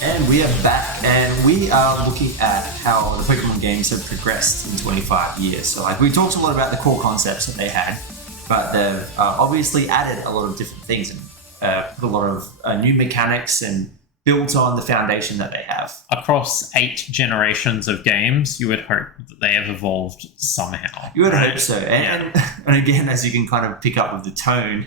And we are back, and we are looking at how the Pokemon games have progressed in 25 years. So, like, we talked a lot about the core concepts that they had, but they've obviously added a lot of different things and put a lot of new mechanics and built on the foundation that they have. Across 8 generations of games, you would hope that they have evolved somehow. You would hope so. And again, as you can kind of pick up with the tone,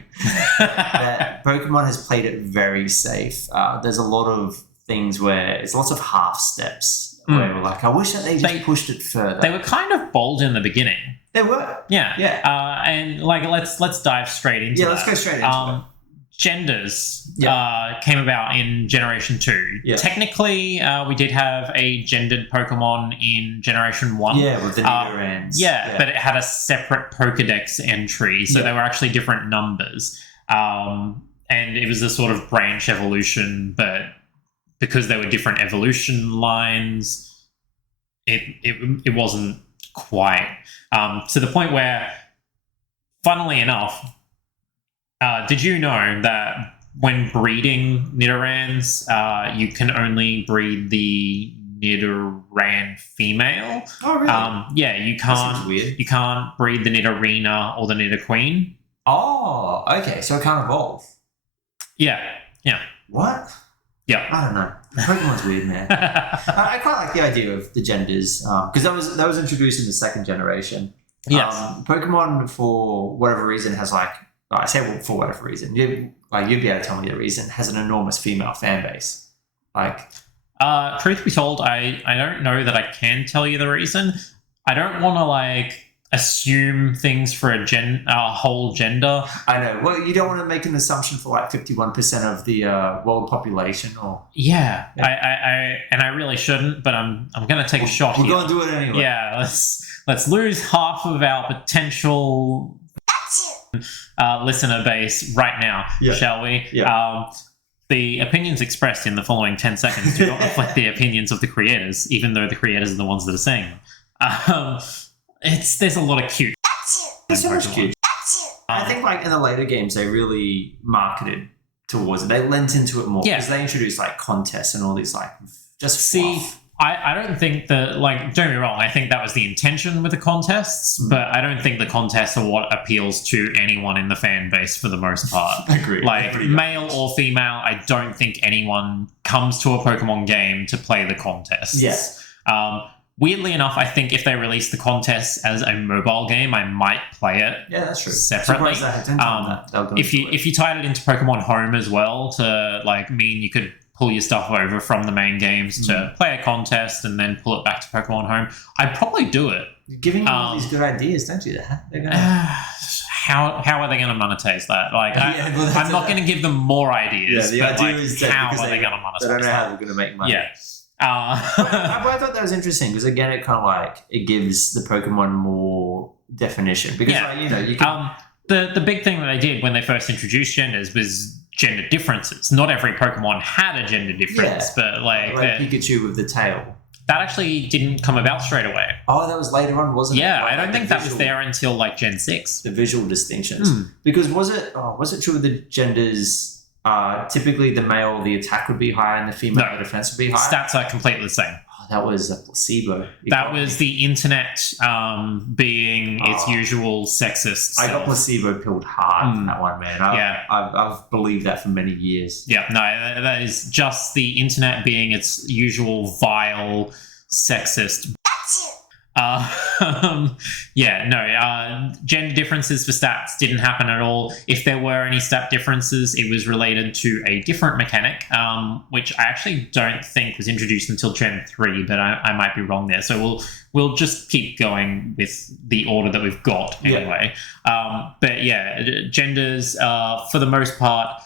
that Pokemon has played it very safe. There's a lot of things where it's lots of half steps where we're like, I wish that they just pushed it further. They were kind of bold in the beginning. They were. Yeah. And like, let's dive straight into that. Yeah, let's go straight into it. Genders came about in Generation 2. Yeah. Technically, we did have a gendered Pokemon in Generation 1. Yeah, with the Nidorans. But it had a separate Pokedex entry, so they were actually different numbers. And it was a sort of branch evolution, but because there were different evolution lines, it wasn't quite. To the point where, funnily enough, did you know that when breeding Nidorans, you can only breed the Nidoran female? Oh, really? Yeah, you can't breed the Nidorina or the Nidoqueen. Oh, okay. So it can't evolve. Yeah. What? Yeah. I don't know. Pokemon's weird, man. I quite like the idea of the genders because that was introduced in the second generation. Yes. Pokemon, for whatever reason, has I say for whatever reason. You'd be able to tell me the reason. Has an enormous female fan base. Truth be told, I don't know that I can tell you the reason. I don't want to assume things for a whole gender. I know. Well, you don't want to make an assumption for 51% of the world population, or I really shouldn't, but I'm going to take a shot. We're going to do it anyway. Yeah, let's lose half of our potential listener base right now, shall we? Yeah. The opinions expressed in the following 10 seconds do not reflect the opinions of the creators, even though the creators are the ones that are saying them. There's a lot of cute. There's so much cute. I think in the later games they really marketed towards it. They lent into it more because they introduced contests and all these just fluff. I don't think that, don't get me wrong, I think that was the intention with the contests, but I don't think the contests are what appeals to anyone in the fan base for the most part. Agreed. Male or female, I don't think anyone comes to a Pokemon game to play the contests. Yes. Weirdly enough, I think if they release the contests as a mobile game, I might play it. Yeah, that's true. Separately. If you tied it into Pokemon Home as well to mean you could pull your stuff over from the main games to play a contest and then pull it back to Pokemon Home, I'd probably do it. You're giving them all these good ideas, don't you? They're gonna... how are they going to monetize that? I'm not going to give them more ideas. Yeah, the idea is how are they going to monetize that? They don't know how they're going to make money. Yeah. I thought that was interesting because again, it kind of it gives the Pokemon more definition because you can. The big thing that they did when they first introduced genders was gender differences. Not every Pokemon had a gender difference, but like Pikachu with the tail. That actually didn't come about straight away. Oh, that was later on, wasn't it? Yeah, I don't think that was there until Gen 6. The visual distinctions. Because was it true with the genders? Typically, the male, the attack would be higher, and the female, the defense would be higher. Stats are completely the same. Oh, that was a placebo. That was the internet being its usual sexist. I got placebo pilled hard from that one, man. I've believed that for many years. Yeah, no, that is just the internet being its usual vile, sexist. Gender differences for stats didn't happen at all. If there were any stat differences, it was related to a different mechanic, which I actually don't think was introduced until Gen 3, but I might be wrong there. So we'll just keep going with the order that we've got anyway. Genders for the most part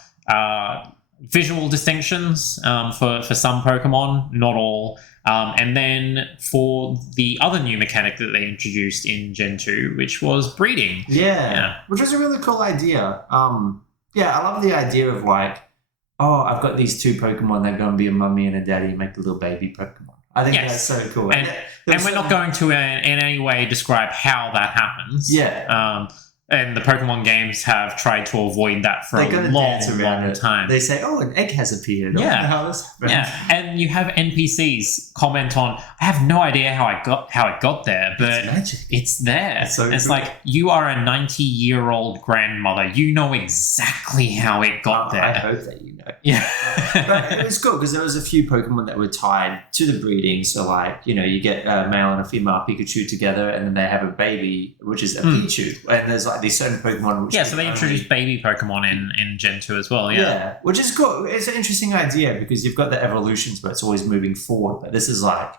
visual distinctions for some Pokemon, not all. And then for the other new mechanic that they introduced in Gen 2, which was breeding. Yeah. Which was a really cool idea. I love the idea of I've got these two Pokemon, they're going to be a mummy and a daddy and make a little baby Pokemon. I think that's so cool. And we're not going to in any way describe how that happens. Yeah. And the Pokemon games have tried to avoid that for They're a gonna long, dance around long it. time. They say, "Oh, an egg has appeared." Yeah. How this happened. Yeah, and you have NPCs comment on, I have no idea how it got there, but It's magic. it's there. It's so it's good. like, you are a 90-year-old grandmother. You know exactly how it got there. I hope that you know. Yeah. But it was cool because there was a few Pokemon that were tied to the breeding. So, like, you get a male and a female Pikachu together, and then they have a baby, which is a Pichu. And there's like these certain Pokemon. Which So they introduced baby Pokemon in Gen 2 as well. Yeah, which is cool. It's an interesting idea because you've got the evolutions, but it's always moving forward. But this is like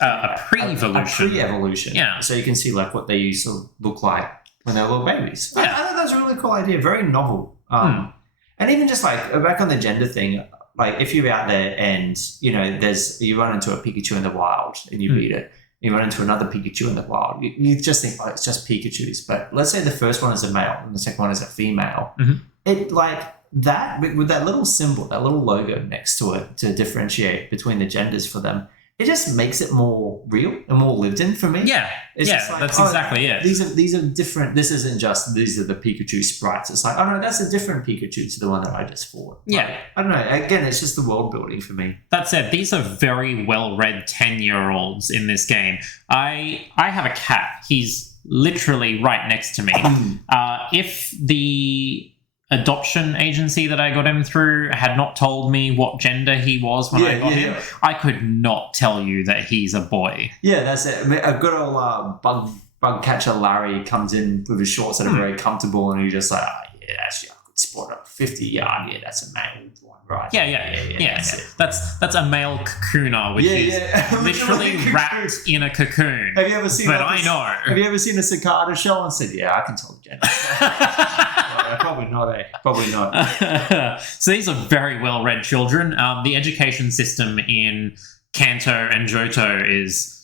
a pre-evolution. A pre-evolution. Yeah. So you can see like what they used to look like when they were little babies. Yeah. I thought that was a really cool idea. Very novel. And even just like back on the gender thing, like if you're out there and you run into a Pikachu in the wild and you beat it, you run into another Pikachu in the wild, you just think, oh, it's just Pikachus. But let's say the first one is a male and the second one is a female. It like that with that little symbol, that little logo next to it to differentiate between the genders for them. It just makes it more real and more lived in for me. Yeah, It's just like, that's exactly it. These are different. This isn't just these are the Pikachu sprites. It's like, oh no, that's a different Pikachu to the one that I just fought. Yeah. Like, I don't know. Again, it's just the world building for me. That said, these are very well-read 10-year-olds in this game. I have a cat. He's literally right next to me. If the adoption agency that I got him through had not told me what gender he was when I got him, I could not tell you that he's a boy. Yeah, that's it. I mean, a good old bug catcher Larry comes in with his shorts that are very comfortable, and you're just like, oh, yeah, actually, I could spot a 50-yard. Yeah, that's a male one, right? Yeah. That's a male cocooner, which is literally wrapped in a cocoon. Have you ever seen? But I know. Have you ever seen a cicada show and said, "Yeah, I can tell the gender"? Probably not. Probably not. So these are very well-read children. The education system in Kanto and Johto is,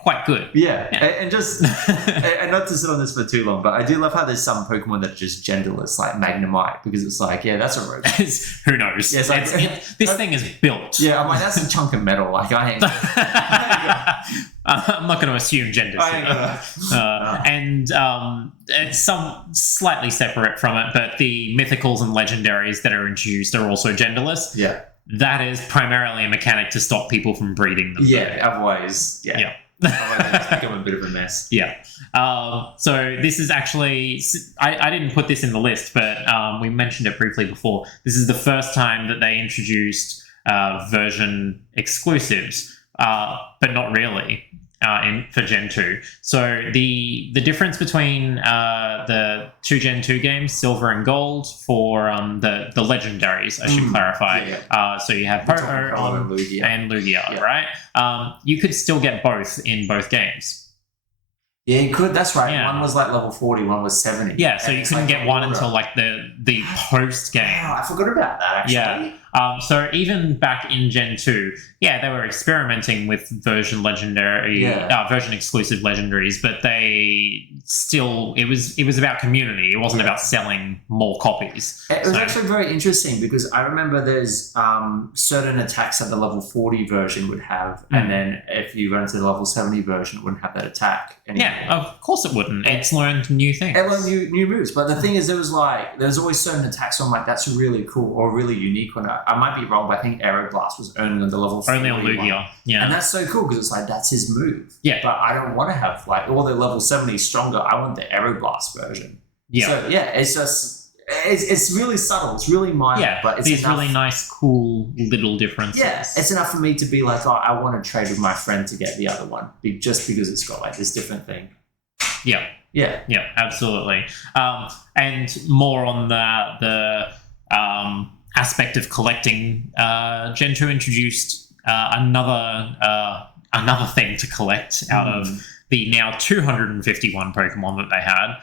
quite good. Yeah. And just, and not to sit on this for too long, but I do love how there's some Pokemon that are just genderless, like Magnemite, because it's like, that's a robot. Who knows? Yeah, it's like, this thing is built. Yeah, I'm like, that's a chunk of metal. Like, I ain't. I'm not going to assume gender. And it's some slightly separate from it, but the mythicals and legendaries that are introduced are also genderless. Yeah. That is primarily a mechanic to stop people from breeding them. Yeah, otherwise, otherwise it's become a bit of a mess. Yeah. So this is actually, I didn't put this in the list, but we mentioned it briefly before. This is the first time that they introduced version exclusives, but not really. For Gen 2. So the difference between the two Gen 2 games, Silver and Gold, for the legendaries, I should clarify. So you have Poho and Lugia, right? You could still get both in both games. Yeah, you could. That's right. Yeah. One was like level 40, one was 70. Yeah, so you couldn't get one until like the post game. Wow, I forgot about that, actually. Yeah. So even back in Gen 2, they were experimenting with version exclusive legendaries, but they still, it was about community. It wasn't about selling more copies. It was actually very interesting because I remember there's certain attacks that the level 40 version would have, and then if you run into the level 70 version, it wouldn't have that attack anymore. Yeah, of course it wouldn't. It's learned new things. It learned new moves, but the thing is, there's always certain attacks where I'm like, that's really cool or really unique. When I might be wrong, but I think Aeroblast was only on the level 40 only on Lugia. Yeah, and that's so cool because it's like that's his move. Yeah, but I don't want to have like all the level 70 stronger. I want the Aeroblast version. Yeah, so it's just it's really subtle. It's really minor, but it's these enough. really nice, cool little differences. Yeah, it's enough for me to be like, oh, I want to trade with my friend to get the other one, just because it's got like this different thing. Yeah, absolutely. And more on the aspect of collecting. Gen 2 introduced another thing to collect out of the now 251 Pokemon that they had.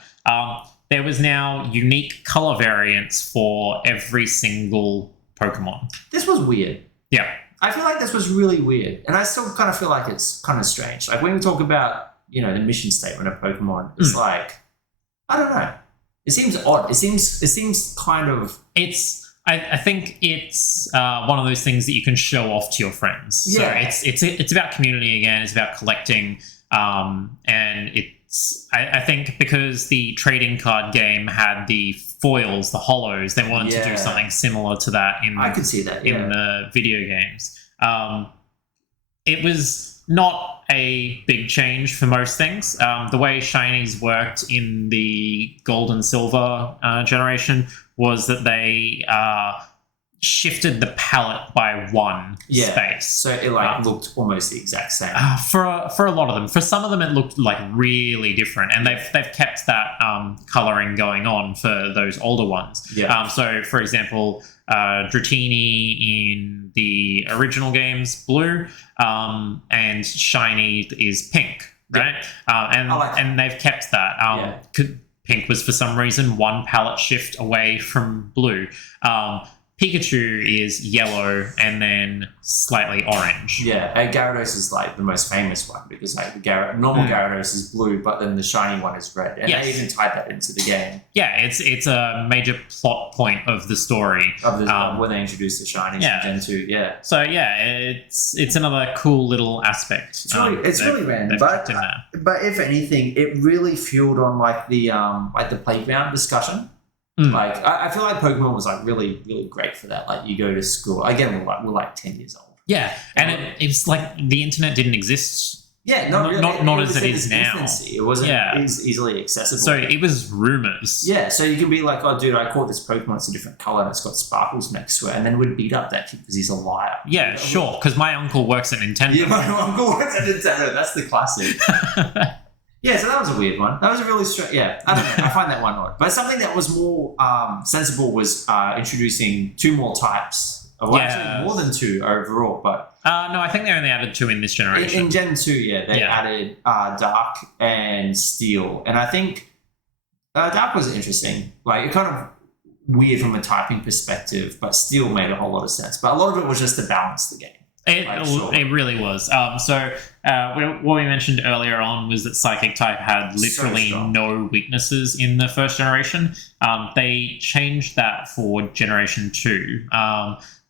There was now unique color variants for every single Pokemon. This was weird. Yeah. I feel like this was really weird, and I still kind of feel like it's kind of strange. Like when we talk about the mission statement of Pokemon, it's like, I don't know. It seems odd. It seems kind of. I think it's one of those things that you can show off to your friends. Yeah. So it's about community again. It's about collecting, and I think because the trading card game had the foils, the hollows, they wanted to do something similar to that I could see that in the video games. It was not a big change for most things. The way shinies worked in the gold and silver generation was that they shifted the palette by one space. So it looked almost the exact same. For a lot of them. For some of them, it looked like really different, and they've kept that coloring going on for those older ones. Yeah. So, for example, Dratini in the original games, blue, and shiny is pink, right? And they've kept that. Pink was for some reason one palette shift away from blue. Pikachu is yellow and then slightly orange. Yeah, Gyarados is like the most famous one because like normal Gyarados is blue, but then the shiny one is red, and they even tied that into the game. Yeah, it's a major plot point of the story when they introduced the shinies in Gen 2. Yeah. So it's another cool little aspect. It's really random, but if anything, it really fueled on like the playground discussion. Like I feel like Pokemon was like really, really great for that. Like you go to school again, we're like 10 years old. Yeah, and it was like the internet didn't exist. Yeah, not as it is now. Infancy. It wasn't easily accessible. So it was rumors. Yeah, so you can be like, oh, dude, I caught this Pokemon. It's a different color. And it's got sparkles next to it, and then we'd beat up that kid because he's a liar. Yeah, sure. Because my uncle works at Nintendo. Yeah, my uncle works at Nintendo. That's the classic. Yeah, so that was a weird one. That was a really strange. Yeah, I don't know. I find that one odd. But something that was more sensible was introducing 2 more types. Actually, more than 2 overall. But no, I think they only added 2 in this generation. In Gen 2, they added Dark and Steel, and I think Dark was interesting. Like it kind of weird from a typing perspective, but Steel made a whole lot of sense. But a lot of it was just to balance the game. It really was. So what we mentioned earlier on was that Psychic type had literally no weaknesses in the first generation. They changed that for Generation 2.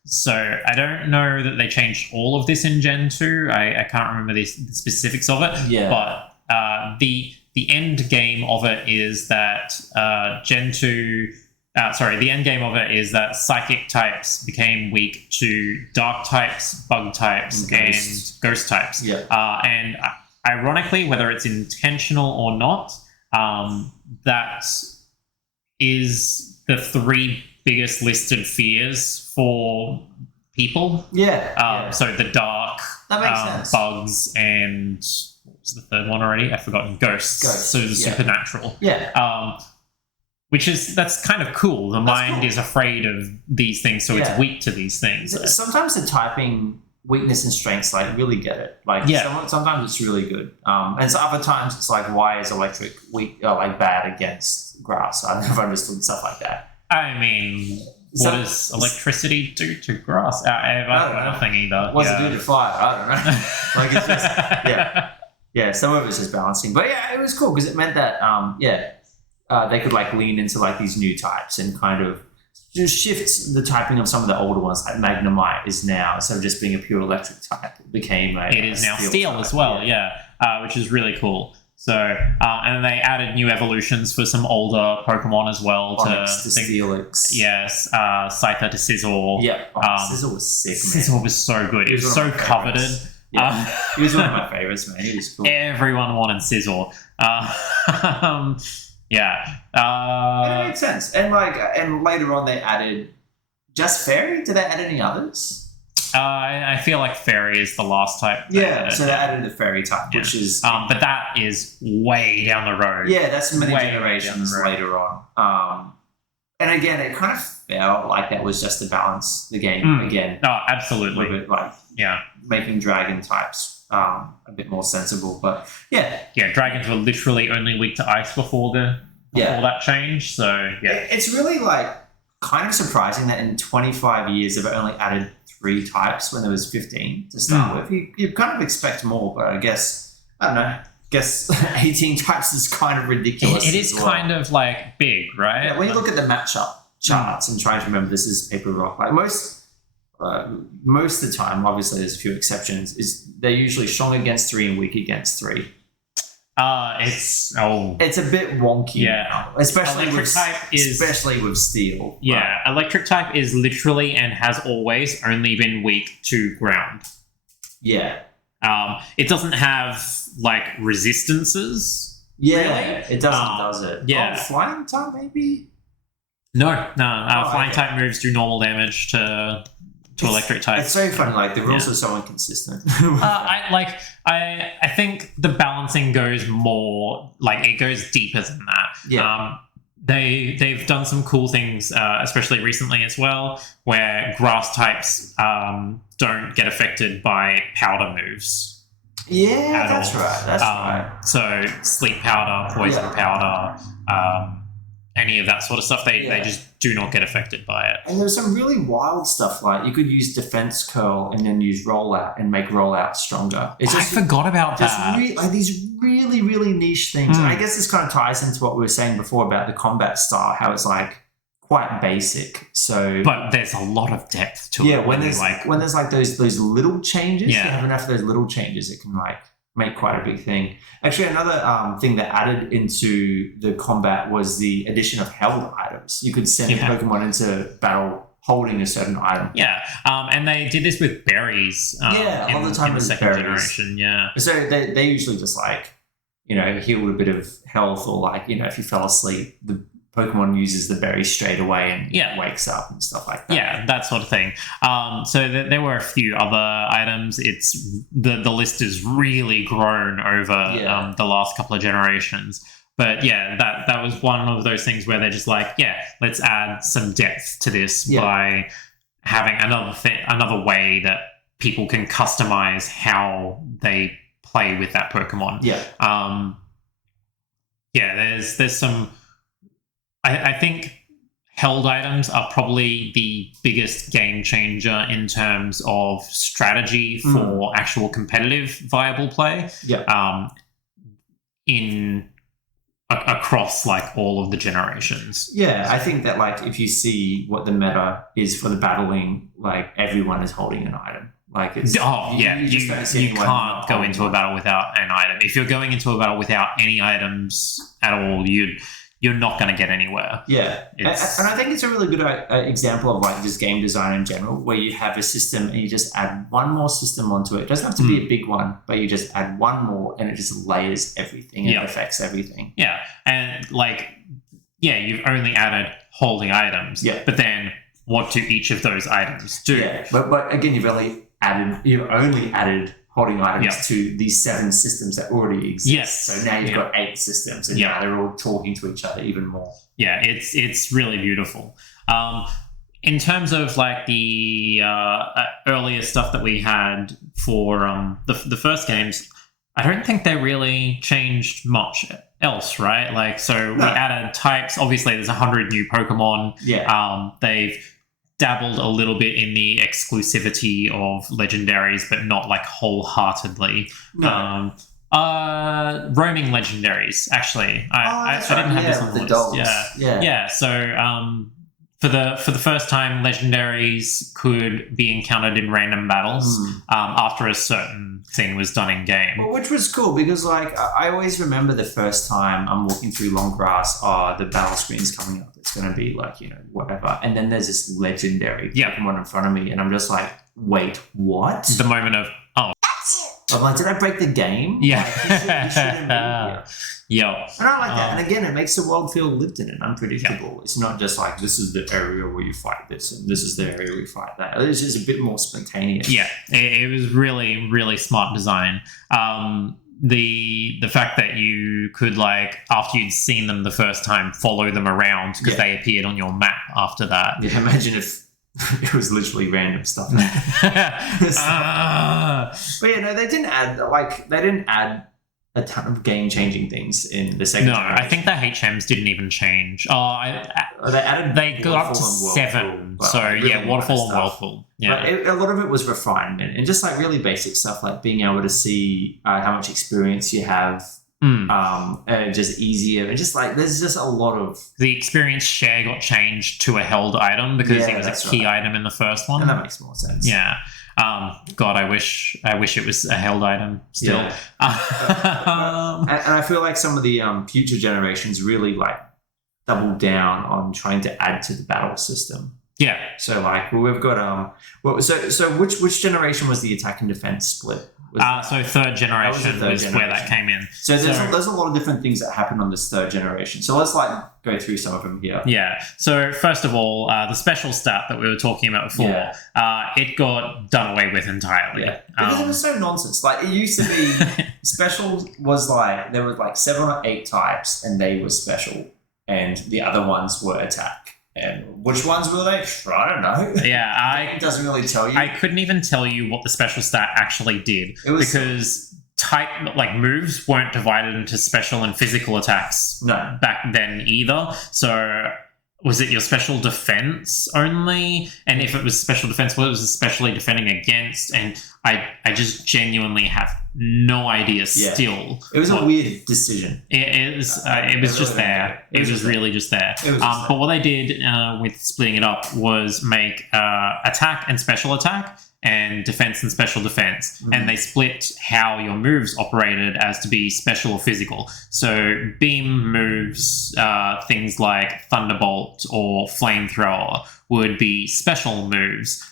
So I don't know that they changed all of this in Gen 2. I can't remember the specifics of it. Yeah. But the end game of it is that Gen 2... the end game of it is that Psychic types became weak to Dark types, Bug types, and Ghost types. Yeah. And ironically, whether it's intentional or not, that is the 3 biggest listed fears for people. Yeah. So the Dark, that makes sense. Bugs, and what was the third one already? I've forgotten. Ghosts. So the supernatural. Yeah. That's kind of cool. The mind is afraid of these things, so it's weak to these things. Sometimes the typing weakness and strengths like really get it. Like sometimes it's really good, and so other times it's like, why is electric weak, bad against grass? I've never understood stuff like that. I mean, what does electricity do to grass? I don't know nothing either. What's it do to fire? I don't know. Like it's just yeah. Some of it's just balancing, but yeah, it was cool because it meant that they could like lean into like these new types and kind of just shift the typing of some of the older ones. Like Magnemite is now, instead of just being a pure electric type, it is now steel as well. Which is really cool. So and then they added new evolutions for some older Pokemon as well. Onyx to Steelix. Yes, Scyther to Scizor. Yeah, Scizor was sick, man. Scizor was so good. It was so coveted. Yeah. He was one of my favorites, man. He was cool. Everyone wanted Scizor. It made sense. And later on they added just Fairy. Did they add any others? I feel like Fairy is the last type. So they added the Fairy type, which is but that is way down the road. Yeah, that's many generations later on. And again, it kind of felt like that was just to balance the game again. Oh, absolutely. A little bit making dragon types a bit more sensible. But dragons were literally only weak to ice before that change. So it's really like kind of surprising that in 25 years they've only added 3 types when there was 15 to start with. You kind of expect more, but I don't know. 18 types is kind of ridiculous. It is kind of like big, right? Yeah, when you look at the matchup charts and try to remember this is Paper Rock, like most of the time, obviously there's a few exceptions, is they're usually strong against 3 and weak against 3. It's It's a bit wonky. Yeah. Now, especially Electric with type is- especially with steel. yeah. Electric type is literally and has always only been weak to ground. Yeah. It doesn't have like resistances. Yeah. Really? It doesn't, does it? Yeah. Oh, flying type maybe. No. Flying type moves do normal damage to electric type. It's so funny. Like the rules are so inconsistent. I think the balancing goes more like it goes deeper than that. Yeah. They've done some cool things, especially recently as well, where grass types don't get affected by powder moves. Yeah, that's right. That's right. So sleep powder, poison powder, any of that sort of stuff, they just do not get affected by it. And there's some really wild stuff, like you could use defense curl and then use rollout and make rollout stronger. It's I forgot about that. Like these really, really niche things. And I guess this kind of ties into what we were saying before about the combat style, how it's like quite basic. So, but there's a lot of depth to it. Yeah, when there's like those little changes, you have enough of those little changes, it can like make quite a big thing. Actually, another thing that added into the combat was the addition of held items. You could send Pokemon into battle holding a certain item. Yeah, and they did this with berries. All the time in the with second berries. generation. Yeah, So they usually just like, healed a bit of health, or like, if you fell asleep, the Pokemon uses the berry straight away and wakes up and stuff like that. Yeah, that sort of thing. So there were a few other items. It's the list has really grown over the last couple of generations. But yeah, that was one of those things where they're just like, let's add some depth to this by having another way that people can customize how they play with that Pokemon. There's some. I think held items are probably the biggest game changer in terms of strategy for actual competitive viable play. Across like all of the generations. Yeah, I think that like if you see what the meta is for the battling, like everyone is holding an item. Like it's you can't go into a battle without an item. If you're going into a battle without any items at all, you're not going to get anywhere. Yeah, and I think it's a really good example of like just game design in general, where you have a system and you just add one more system onto it. It doesn't have to be a big one, but you just add one more and it just layers everything and affects everything. Yeah, and like, you've only added holding items. Yeah, but then what do each of those items do? Yeah, but again, you've only added holding items to these 7 systems that already exist. Yes. So now you've got 8 systems, and now they're all talking to each other even more. Yeah, it's really beautiful. In terms of like the earlier stuff that we had for the first games, I don't think they really changed much else, right? Like, so we added types. Obviously, there's 100 new Pokemon. Yeah. They've dabbled a little bit in the exclusivity of legendaries, but not like wholeheartedly. No. Roaming legendaries, actually. I didn't have this on the list. Dogs. Yeah. So for the first time, legendaries could be encountered in random battles after a certain thing was done in game. Well, which was cool because like I always remember the first time I'm walking through long grass, the battle screen's coming up. It's going to be like, whatever. And then there's this legendary Pokemon in front of me. And I'm just like, wait, what? The moment of, I'm like, did I break the game? Yeah. Like, And I like that. And again, it makes the world feel lived in and unpredictable. Yeah. It's not just like, this is the area where you fight this and this is the area where you fight that. It's just a bit more spontaneous. Yeah, it was really, really smart design. The fact that you could, like, after you'd seen them the first time, follow them around because they appeared on your map after that. Yeah, imagine if it was literally random stuff. But they didn't add a ton of game-changing things in the second generation. I think the HMs didn't even change. They got up to 7. So, really Waterfall and Whirlpool. Yeah. But a lot of it was refinement and just like really basic stuff, like being able to see how much experience you have, just easier. And just like, there's just a lot of... The experience share got changed to a held item because it was a key item in the first one. And that makes more sense. Yeah. God, I wish it was a held item still. Yeah. And I feel like some of the future generations really like doubled down on trying to add to the battle system. Yeah. So like we've got so which generation was the attack and defense split? So third generation was where that came in. So there's a lot of different things that happen on this third generation. So let's like go through some of them here. Yeah. So first of all, the special stat that we were talking about before, it got done away with entirely. Yeah. Because it was so nonsense. Like it used to be special was like there were like 7 or 8 types and they were special and the other ones were attack. And which ones were they? I don't know. Yeah, it doesn't really tell you. I couldn't even tell you what the special stat actually did because type like moves weren't divided into special and physical attacks back then either. So was it your special defense only? And if it was special defense, what was it especially defending against? And I just genuinely have no idea still. It was a weird decision. It was just there. It was really just there. But what they did with splitting it up was make attack and special attack and defense and special defense. And they split how your moves operated as to be special or physical. So beam moves, things like Thunderbolt or Flamethrower would be special moves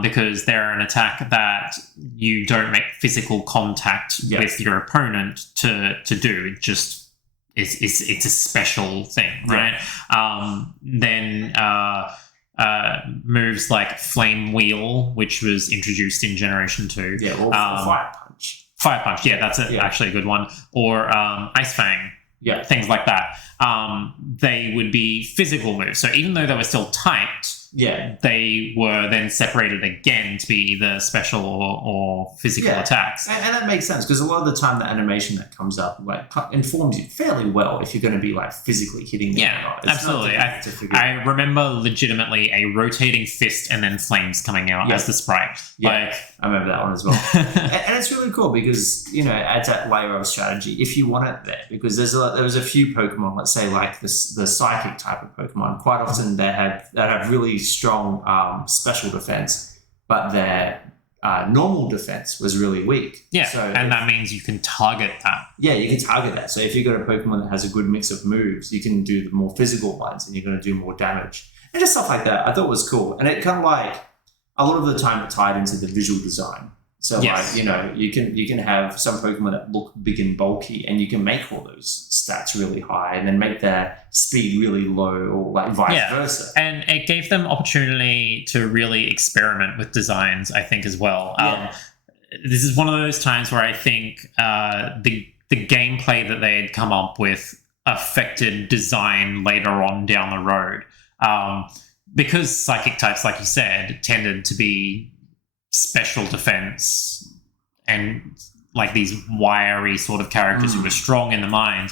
because they're an attack that you don't make physical contact with your opponent to do. It just it's a special thing, right? Then moves like Flame Wheel, which was introduced in Generation 2. Yeah, or Fire Punch. Fire Punch, yeah, that's actually a good one. Or Ice Fang. Yeah. Things like that. They would be physical moves. So even though they were still typed, they were then separated again to be either special or physical attacks. And that makes sense because a lot of the time the animation that comes up like informs you fairly well if you're going to be like physically hitting them or not. It's absolutely. I remember legitimately a rotating fist and then flames coming out as the sprite. Yeah, I remember that one as well. and it's really cool because, you know, it adds that layer of strategy if you want it there because there was a few Pokemon, let's say like the psychic type of Pokemon, quite often they have really strong special defense, but their normal defense was really weak. Yeah, so and that means you can target that. Yeah, you can target that. So if you've got a Pokemon that has a good mix of moves, you can do the more physical ones and you're going to do more damage. And just stuff like that. I thought was cool. And it kind of like, a lot of the time it tied into the visual design. So like, you know, you can have some Pokemon that look big and bulky and you can make all those stats really high and then make their speed really low or like vice versa. And it gave them opportunity to really experiment with designs, I think, as well. This is one of those times where I think the gameplay that they had come up with affected design later on down the road. Because psychic types, like you said, tended to be special defense and like these wiry sort of characters who were strong in the mind,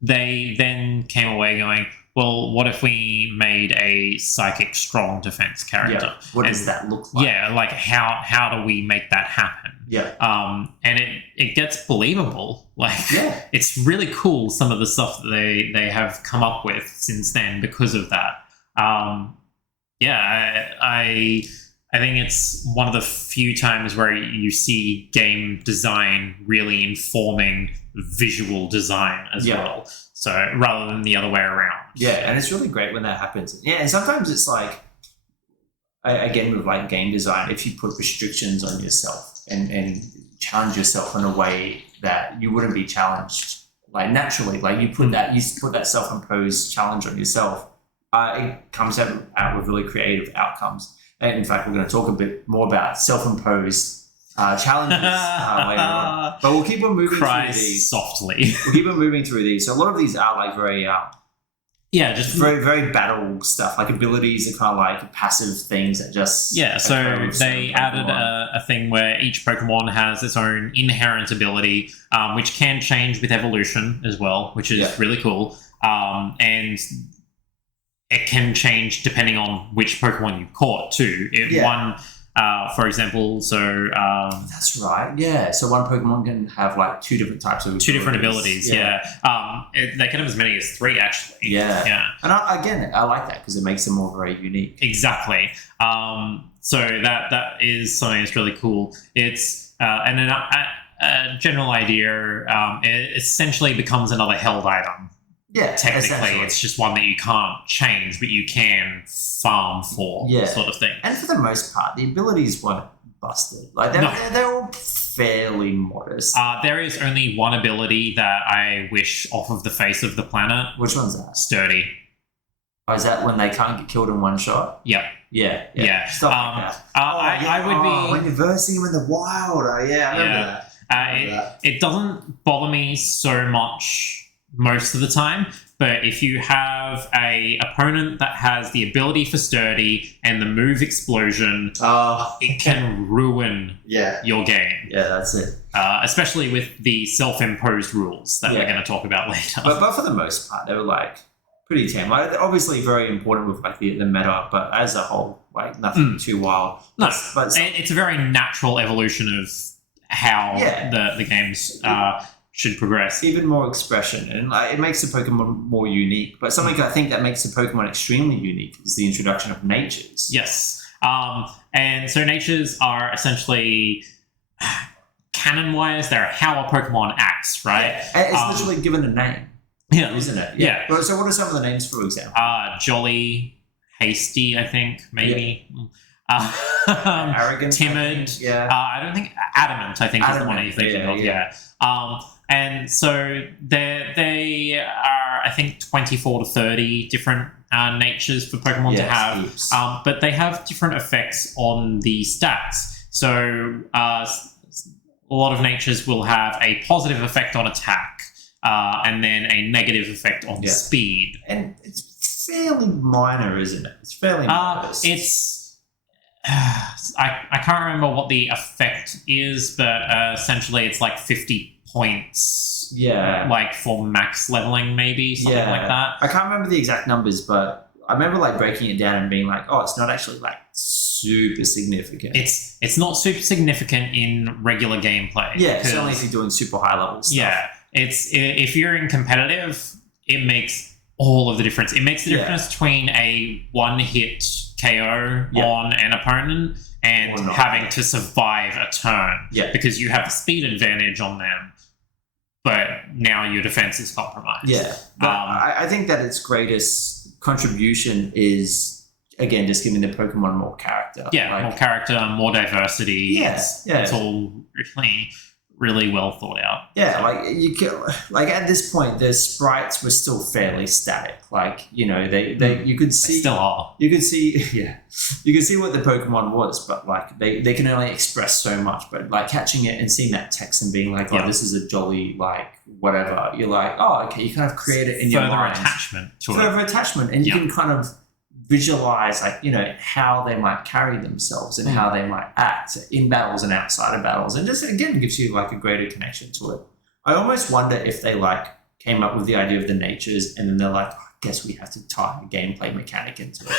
they then came away going, well, what if we made a psychic strong defense character? What does that look like? Yeah, like how do we make that happen? And it gets believable. Like it's really cool some of the stuff that they have come up with since then because of that. I think it's one of the few times where you see game design really informing visual design as well. So rather than the other way around. Yeah, and it's really great when that happens. Yeah, and sometimes it's like, again, with like game design, if you put restrictions on yourself and challenge yourself in a way that you wouldn't be challenged like naturally, like you put that self-imposed challenge on yourself, it comes out with really creative outcomes. And in fact, we're going to talk a bit more about self-imposed challenges later on. But we'll keep on moving through these. Softly. We'll keep on moving through these. So a lot of these are like very... just very, very battle stuff. Like abilities are kind of like passive things that just... Yeah, so they added a thing where each Pokemon has its own inherent ability, which can change with evolution as well, which is really cool. And it can change depending on which Pokemon you've caught too. For example, so That's right. Yeah. So one Pokemon can have like two different types of two different abilities. Yeah. They can have as many as 3 actually. Yeah. Yeah. And I like that because it makes them all very unique. Exactly. So that is something that's really cool. It's and then a general idea. It essentially becomes another held item. Yeah, Technically, it's just one that you can't change, but you can farm for, sort of thing. And for the most part, the abilities weren't busted. Like they're all fairly modest. There is only one ability that I wish off of the face of the planet. Which one's that? Sturdy. Oh, is that when they can't get killed in one shot? Yep. Yeah. Stuff like that. I would be when you're versing them in the wild. I remember that. It doesn't bother me so much most of the time, but if you have a opponent that has the ability for sturdy and the move explosion, it can ruin your game. Yeah, that's it. Especially with the self-imposed rules that we're going to talk about later. But for the most part, they were like pretty tame. Like, they're obviously very important with like the meta, but as a whole, like nothing too wild. No, but it's a very natural evolution of how the games should progress. Even more expression, and it makes the Pokemon more unique. But something I think that makes the Pokemon extremely unique is the introduction of natures. Yes. And so natures are essentially, canon-wise, they're how a Pokemon acts, right? Yeah. It's literally given a name. Yeah. Isn't it? Yeah. So what are some of the names, for example? Jolly, hasty, I think, maybe. Yeah. Arrogant, timid. I don't think adamant. I think is the one that you're thinking of. Yeah. And so they are, I think, 24 to 30 different natures for Pokemon to have, but they have different effects on the stats. So a lot of natures will have a positive effect on attack, and then a negative effect on speed. And it's fairly minor, isn't it? It's fairly modest. I can't remember what the effect is, but essentially it's like 50 points. Yeah. Like for max leveling, maybe, something like that. I can't remember the exact numbers, but I remember like breaking it down and being like, oh, it's not actually like super significant. It's not super significant in regular gameplay. Yeah, certainly if you're doing super high level stuff. Yeah. If you're in competitive, it makes all of the difference. It makes the difference between a one-hit KO on an opponent and having to survive a turn. Yeah. Because you have the speed advantage on them, but now your defense is compromised. Yeah. But I think that its greatest contribution is, again, just giving the Pokemon more character. Yeah, more character, more diversity. It's all really well thought out. Yeah, like at this point, the sprites were still fairly static. Like, you know, you could see, they still are. You could see, you could see what the Pokemon was, but like they can only express so much. But like catching it and seeing that text and being like, oh, this is a jolly, like whatever. You're like, oh, okay, you kind of create it in your mind. Further attachment, and you can kind of visualize, like, you know, how they might carry themselves and how they might act in battles and outside of battles, and just again gives you like a greater connection to it. I almost wonder if they like came up with the idea of the natures and then they're like, oh, I guess we have to tie a gameplay mechanic into it.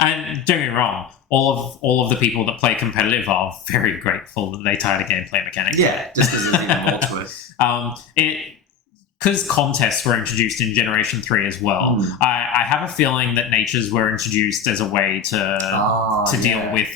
And don't get me wrong, all of the people that play competitive are very grateful that they tied a gameplay mechanic. Yeah, just because there's even more to it. Because contests were introduced in Generation 3 as well, I have a feeling that natures were introduced as a way to deal with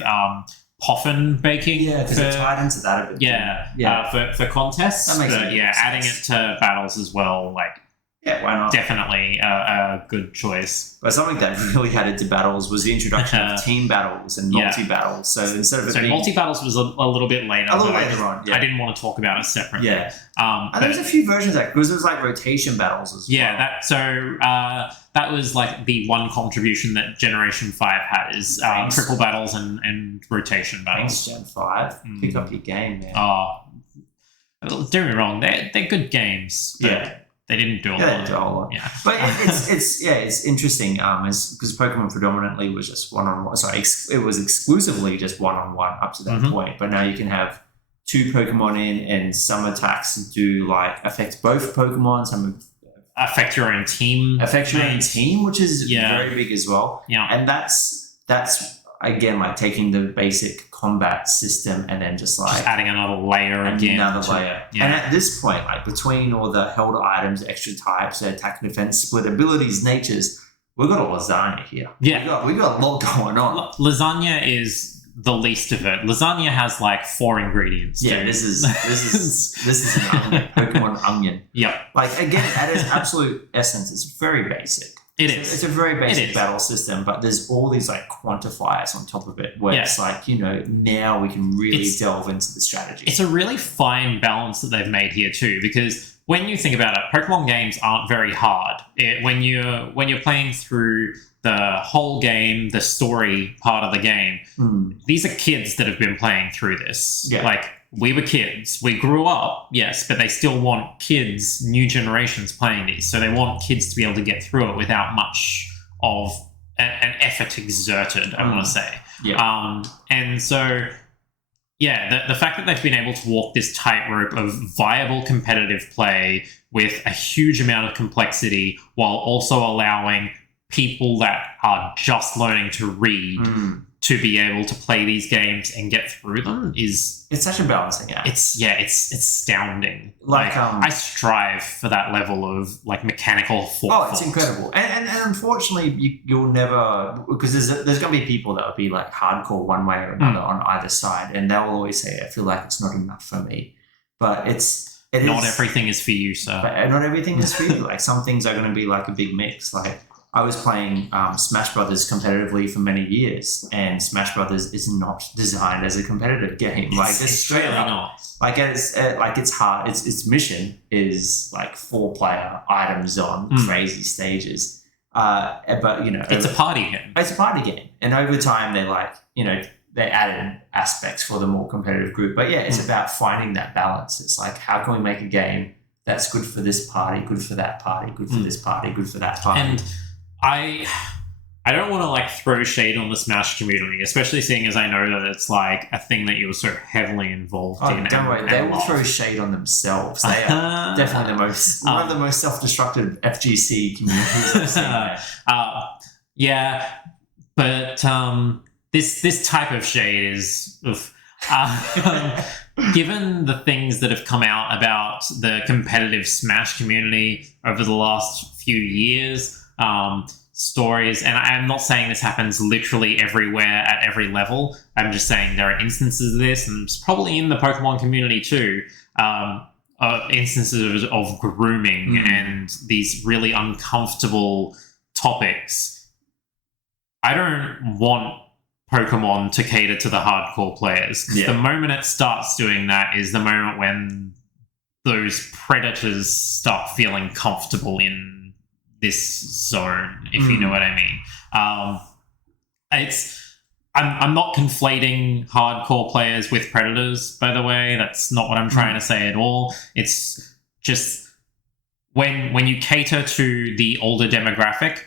poffin baking. Yeah, because it tied into that a bit. For contests. That makes but adding it to battles as well, like, yeah, why not? Definitely a good choice. But something that really added to battles was the introduction of team battles and multi-battles. So instead of it being... multi-battles was a little bit later. A little later on, I didn't want to talk about it separately. Yeah. And there's a few versions of that, because there's like rotation battles as well. Yeah, that was like the one contribution that Generation 5 had, is triple battles and rotation battles. Thanks, Gen 5. Pick up your game, man. Don't get me wrong, they're good games. But they didn't do a lot. Yeah, but it's interesting because Pokemon predominantly was just one-on-one. Sorry, it was exclusively just one-on-one up to that point. But now you can have two Pokemon in, and some attacks do like affect both Pokemon. Some affect your own team. Which is very big as well. Yeah, and that's again, like taking the basic combat system and then just adding another layer again. Another layer. Yeah. And at this point, like between all the held items, extra types, attack and defense, split abilities, natures, we've got a lasagna here. Yeah. We got a lot going on. Lasagna is the least of it. Lasagna has like 4 ingredients. Yeah, this is an onion, Pokemon onion. Yeah. Like again, at its absolute essence, it's very basic. It's a very basic battle system, but there's all these like quantifiers on top of it where it's like, now we can really delve into the strategy. It's a really fine balance that they've made here too, because when you think about it, Pokemon games aren't very hard. When you're playing through the whole game, the story part of the game, these are kids that have been playing through this. Yeah. Like, we were kids. We grew up, yes, but they still want kids, new generations playing these. So they want kids to be able to get through it without much of an effort exerted, I want to say. Yeah. And so, the fact that they've been able to walk this tightrope of viable competitive play with a huge amount of complexity while also allowing people that are just learning to read to be able to play these games and get through them it's such a balancing act. It's astounding. Like I strive for that level of like mechanical forethought. Oh, it's incredible. And unfortunately, you'll never, because there's going to be people that will be like hardcore one way or another on either side, and they'll always say, I feel like it's not enough for me. But not everything is for you, sir. But not everything is for you. Like some things are going to be like a big mix. Like I was playing Smash Brothers competitively for many years, and Smash Brothers is not designed as a competitive game. It's straight up not. Like it's hard. Its mission is like 4-player items on crazy stages. But it's a party game. It's a party game, and over time they added aspects for the more competitive group. But yeah, it's about finding that balance. It's like, how can we make a game that's good for this party, good for that party, good for this party, good for that party. And I don't want to like throw shade on the Smash community, especially seeing as I know that it's like a thing that you're so heavily involved in. Don't worry, they will throw shade on themselves. They are definitely one of the most self-destructive FGC communities I've seen. Yeah, but this type of shade is given the things that have come out about the competitive Smash community over the last few years. Stories, and I'm not saying this happens literally everywhere at every level. I'm just saying there are instances of this, and it's probably in the Pokemon community too, instances of grooming and these really uncomfortable topics. I don't want Pokemon to cater to the hardcore players. The moment it starts doing that is the moment when those predators start feeling comfortable in this zone, if you know what I mean. I'm not conflating hardcore players with predators, by the way. That's not what I'm trying to say at all. It's just when you cater to the older demographic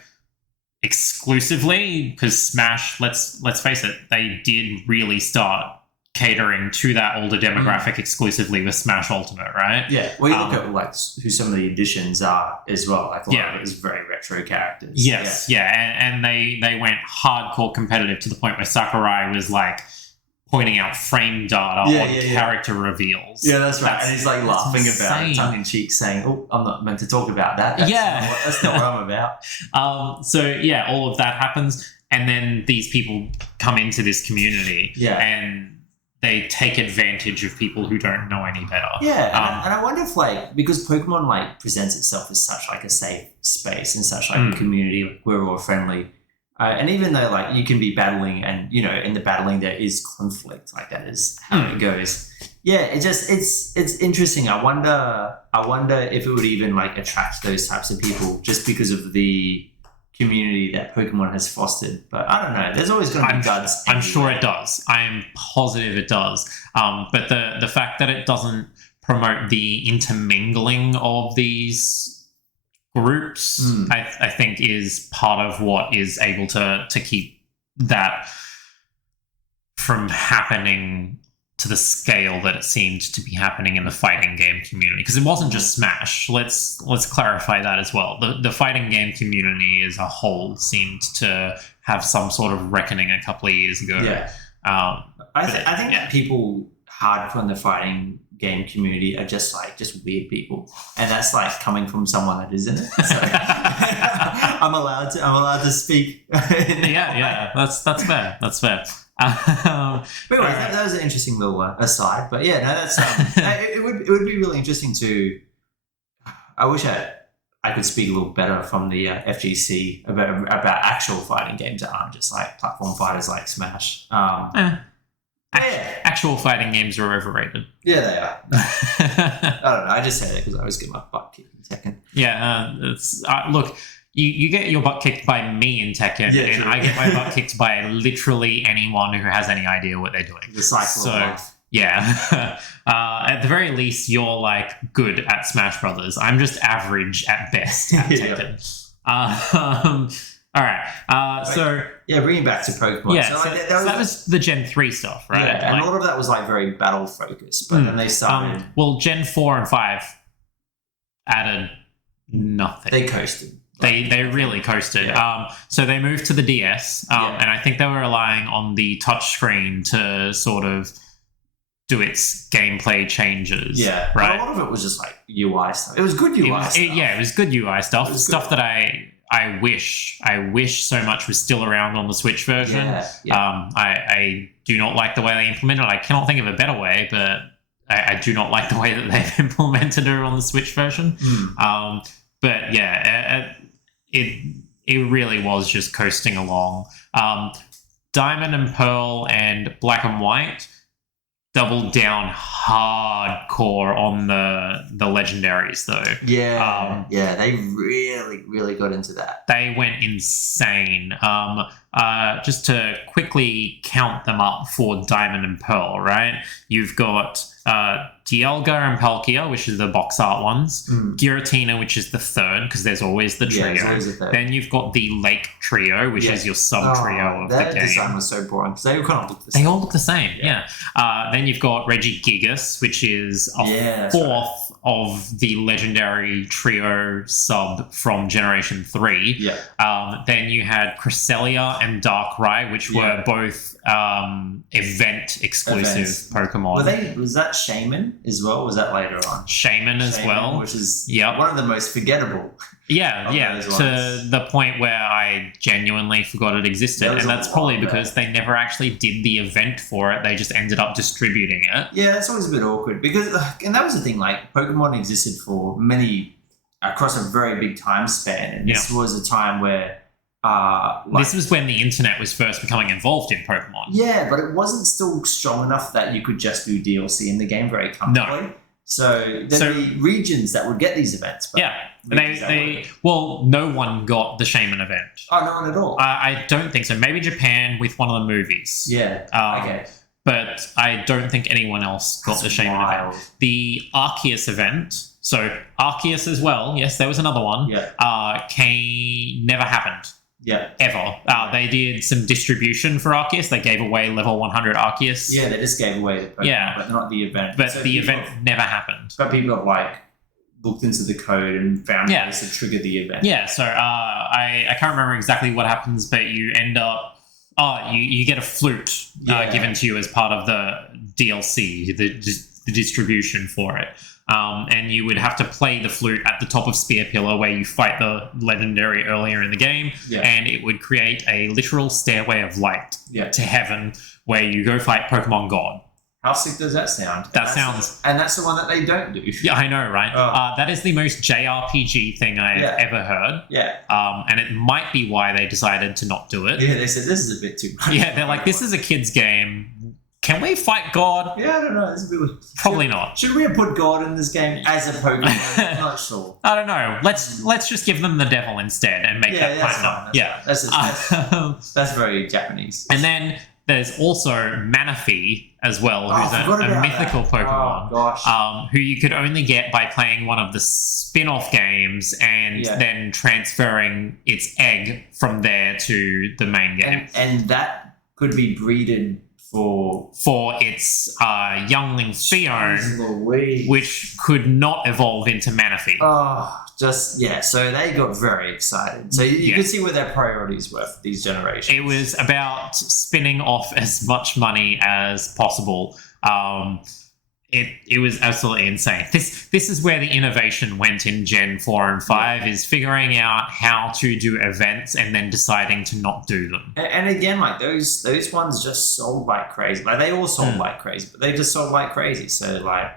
exclusively, because Smash, let's face it, they did really start catering to that older demographic exclusively with Smash Ultimate, right? Yeah. Well, you look at like who some of the additions are as well. Like a lot of it is very retro characters. Yes, and they went hardcore competitive to the point where Sakurai was like pointing out frame data on character reveals. Yeah, that's right. And he's like laughing about it, tongue in cheek, saying, "Oh, I'm not meant to talk about that. That's not what I'm about." So yeah, all of that happens, and then these people come into this community, and they take advantage of people who don't know any better. Yeah, and I wonder if like, because Pokemon like presents itself as such like a safe space and such like a community, like we're all friendly. And even though like you can be battling and, in the battling there is conflict, like that is how it goes. Yeah, it's interesting. I wonder if it would even like attract those types of people just because of the community that Pokemon has fostered. But I don't know. There's always going to be duds. I'm sure it does. I am positive it does. But the fact that it doesn't promote the intermingling of these groups, I think is part of what is able to keep that from happening to the scale that it seemed to be happening in the fighting game community, because it wasn't just Smash. Let's clarify that as well. The fighting game community as a whole seemed to have some sort of reckoning a couple of years ago. Yeah. I think that people hardcore in the fighting game community are just weird people, and that's like coming from someone that is in it. So I'm allowed to speak. Yeah. That's fair. That's fair. But anyway, that was an interesting little aside. But yeah, no, that's it would be really interesting to. I wish I could speak a little better from the FGC about actual fighting games that aren't just like platform fighters like Smash. Actual fighting games are overrated. Yeah, they are. I don't know. I just say that because I always get my butt kicked in Tekken. Yeah, look, you get your butt kicked by me in Tekken, and I get my butt kicked by literally anyone who has any idea what they're doing. The cycle of life. Yeah. At the very least, you're like good at Smash Brothers. I'm just average at best at Tekken. All right. So bringing back to Pokemon. Yeah, so that was the Gen 3 stuff, right? Yeah, and a lot of that was like very battle focused, but then they started. Well, Gen 4 and 5 added nothing. They coasted. They really coasted. Yeah. So they moved to the DS, and I think they were relying on the touchscreen to sort of do its gameplay changes. Yeah, right. But a lot of it was just like UI stuff. It was good UI stuff. It was good UI stuff. Stuff that I wish so much was still around on the Switch version. Yeah. I do not like the way they implemented it. I cannot think of a better way, but I do not like the way that they've implemented it on the Switch version. But yeah, it really was just coasting along. Diamond and Pearl and Black and White doubled down hardcore on the legendaries, though. Yeah, they really got into that. They went insane. Just to quickly count them up for Diamond and Pearl, right? You've got Dialga and Palkia, which is the box art ones. Giratina, which is the third, because there's always the trio. Yeah, always a third. Then you've got the Lake Trio, which is your sub-trio of the game. That design was so boring, because they all kind of look the same. They all look the same, yeah. Then you've got Regigigas, which is a fourth of the legendary trio sub from Generation 3. Yeah. Then you had Cresselia and Darkrai, which were both event-exclusive Pokemon. Was that Shaman as well? Was that later on? Shaman as well. Which is one of the most forgettable. Yeah, to the point where I genuinely forgot it existed. And that's probably because they never actually did the event for it. They just ended up distributing it. Yeah, that's always a bit awkward. Because, and that was the thing, like, Pokemon existed for across a very big time span. And this was a time where this was when the internet was first becoming involved in Pokemon. Yeah, but it wasn't still strong enough that you could just do DLC in the game very comfortably. No. So there'd be regions that would get these events. But no one got the Shaman event. Oh, no one at all? I don't think so. Maybe Japan with one of the movies. Yeah, okay. But I don't think anyone else got the Shaman event. The Arceus event, so Arceus as well, yes, there was another one, never happened. Yeah. Ever. They did some distribution for Arceus. They gave away level 100 Arceus. Yeah, they just gave away the Pokemon, but not the event. But the event never happened. But people have looked into the code and found ways to trigger the event. Yeah, so I can't remember exactly what happens, but you end up you get a flute given to you as part of the DLC, the distribution for it. And you would have to play the flute at the top of Spear Pillar where you fight the legendary earlier in the game, and it would create a literal stairway of light to heaven where you go fight Pokemon God. How sick does that sound? And that's the one that they don't do. Yeah, I know, right? That is the most JRPG thing I've ever heard. Yeah. And it might be why they decided to not do it. Yeah, they said, this is a bit too much. Yeah, they're like, this is a kid's game. Can we fight God? Yeah, I don't know. It's a bit Probably not. Should we have put God in this game as a Pokemon? I'm not sure. I don't know. Let's just give them the devil instead and make that platinum. That's very Japanese. And then there's also Manaphy as well, who's a mythical Pokemon, who you could only get by playing one of the spin-off games and then transferring its egg from there to the main game. And that could be breeded for its youngling Jeez Theon, Louise. which could not evolve into Manaphy. So they got very excited. So you could see where their priorities were for these generations. It was about spinning off as much money as possible. It was absolutely insane. This is where the innovation went in Gen 4 and 5, is figuring out how to do events and then deciding to not do them. And again, like those ones just sold like crazy. Like they all sold like crazy, but they just sold like crazy. So like,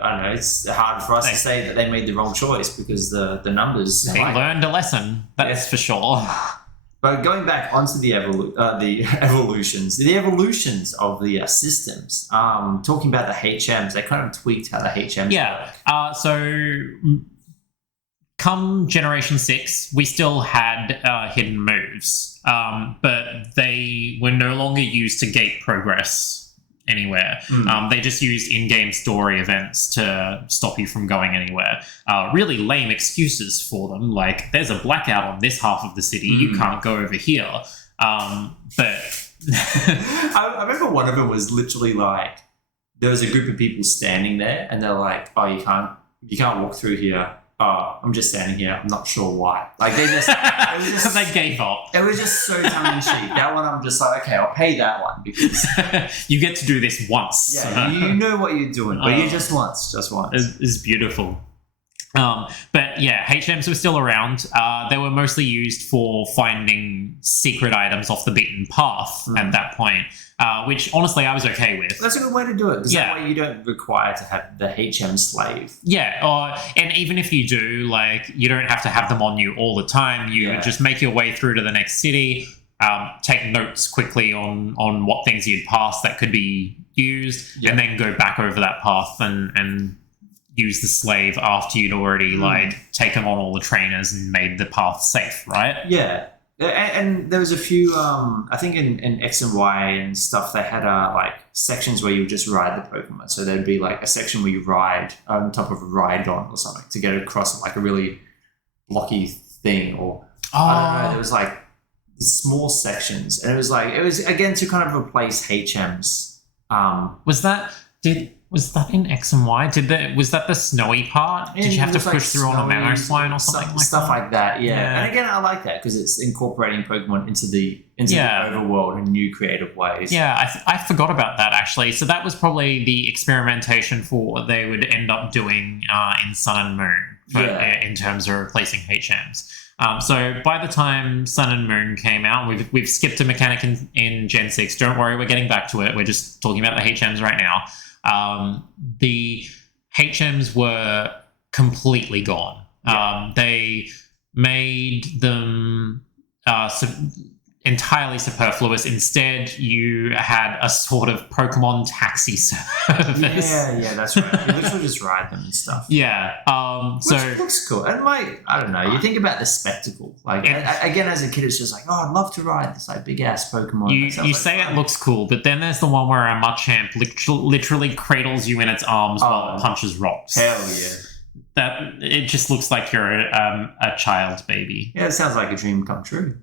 I don't know, it's hard for us to say that they made the wrong choice because the numbers. They learned a lesson, that's for sure. But going back onto the evolutions of the systems, talking about the HMs, they kind of tweaked how the HMs work. So come Generation 6, we still had hidden moves, but they were no longer used to gate progress anywhere. They just used in-game story events to stop you from going anywhere. Really lame excuses for them, like there's a blackout on this half of the city, you can't go over here. But I remember one of them was literally like, there was a group of people standing there and they're like, oh, you can't walk through here. Oh, I'm just standing here. I'm not sure why. Like they just, they gave up. It was just so tongue in cheek. That one, I'm just like, okay, I'll pay that one because you get to do this once. Yeah, you know what you're doing, but you just once. It's beautiful. But yeah, HMs were still around. They were mostly used for finding secret items off the beaten path at that point, which honestly I was okay with. That's a good way to do it, because that way you don't require to have the HM slave. Yeah, and even if you do, like, you don't have to have them on you all the time. You just make your way through to the next city, take notes quickly on what things you'd passed that could be used, and then go back over that path and use the slave after you'd already taken on all the trainers and made the path safe, right? Yeah. And there was a few, I think in X and Y and stuff, they had like sections where you would just ride the Pokemon. So there'd be like a section where you ride on top of a Rhydon or something to get across like a really blocky thing, or I don't know. There was like small sections, and it was again to kind of replace HMs. Was that in X and Y? Was that the snowy part? Did you have to push through on a Mamoswine or something stuff like that? Yeah. And again, I like that because it's incorporating Pokemon into the overworld in new creative ways. Yeah, I forgot about that actually. So that was probably the experimentation for what they would end up doing in Sun and Moon in terms of replacing HMs. So by the time Sun and Moon came out, we've skipped a mechanic in Gen 6. Don't worry, we're getting back to it. We're just talking about the HMs right now. The HMs were completely gone. They made them entirely superfluous. Instead, you had a sort of Pokemon taxi service. Yeah, that's right. You literally just ride them and stuff. Yeah. Which looks cool. And like, I don't know, you think about the spectacle. Like, again, as a kid, it's just like, oh, I'd love to ride this like big ass Pokemon. You say it looks cool, but then there's the one where a Machamp literally cradles you in its arms while it punches rocks. Hell yeah. That it just looks like you're a child baby. Yeah, it sounds like a dream come true.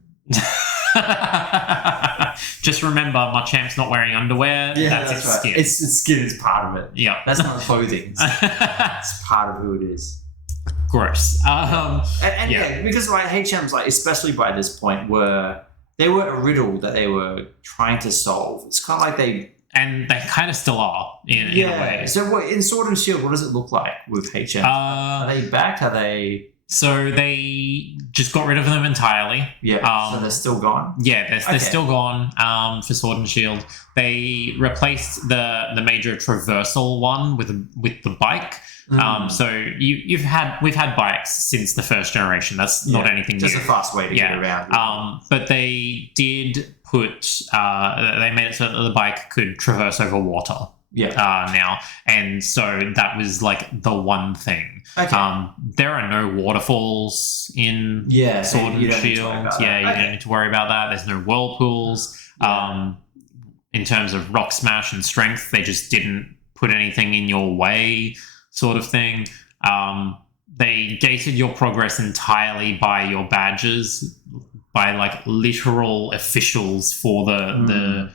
Just remember, Machamp's not wearing underwear. Yeah, that's its right. skin. Its skin is part of it. Yeah, that's not clothing. It's part of who it is. Gross. Because like HMs, like especially by this point, were a riddle that they were trying to solve. It's kind of like they kind of still are in a way. So what in Sword and Shield, what does it look like with HMs? Are they back? Are they? So they just got rid of them entirely. Yeah. So they're still gone. Yeah, they're still gone. For Sword and Shield, they replaced the major traversal one with the bike. So we've had bikes since the first generation. That's not anything just new. A fast way to get around. But they did put they made it so that the bike could traverse over water. Now, and so that was like the one thing. Okay. There are no waterfalls in Sword and Shield. You don't need to worry about that. There's no whirlpools. In terms of rock smash and strength, they just didn't put anything in your way, sort of thing. They gated your progress entirely by your badges, by like literal officials for the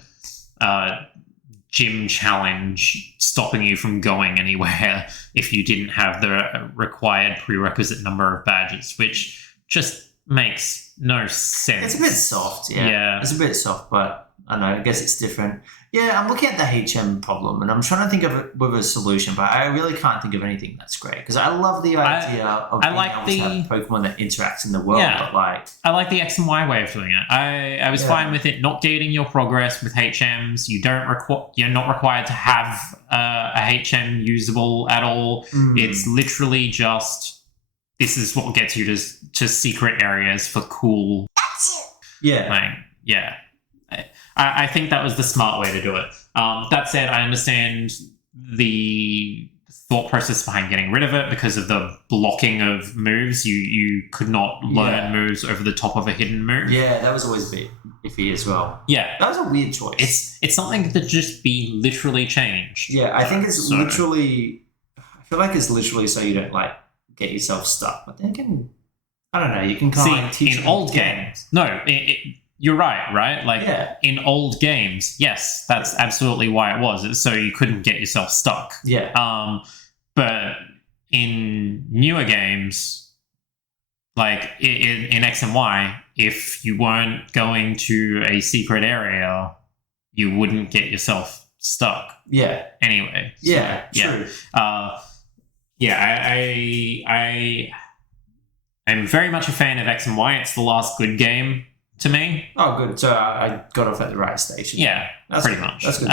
gym challenge stopping you from going anywhere if you didn't have the required prerequisite number of badges, which just makes no sense. It's a bit soft, yeah. Yeah. It's a bit soft, but I don't know, I guess it's different. Yeah, I'm looking at the HM problem, and I'm trying to think of it with a solution, but I really can't think of anything that's great, because I love the idea of being able to have Pokemon that interacts in the world, but like... I like the X and Y way of doing it. I was fine with it not gating your progress with HMs. You're not required to have a HM usable at all. It's literally just, this is what gets you to secret areas for cool... Yeah. I think that was the smart way to do it. That said, I understand the thought process behind getting rid of it because of the blocking of moves. You could not learn moves over the top of a hidden move. Yeah, that was always a bit iffy as well. Yeah. That was a weird choice. It's something that just be literally changed. Yeah, I think it's literally... I feel like it's literally so you don't, like, get yourself stuck. But then again, I don't know, you can kind of teach... in old games... No, you're right? Like, in old games, yes, that's absolutely why it was. It's so you couldn't get yourself stuck. Yeah. But in newer games, like in X and Y, if you weren't going to a secret area, you wouldn't get yourself stuck. Yeah. Anyway. Yeah, true. I'm very much a fan of X and Y. It's the last good game to me. Oh, good. So I got off at the right station. Yeah, that's pretty good. much. That's good.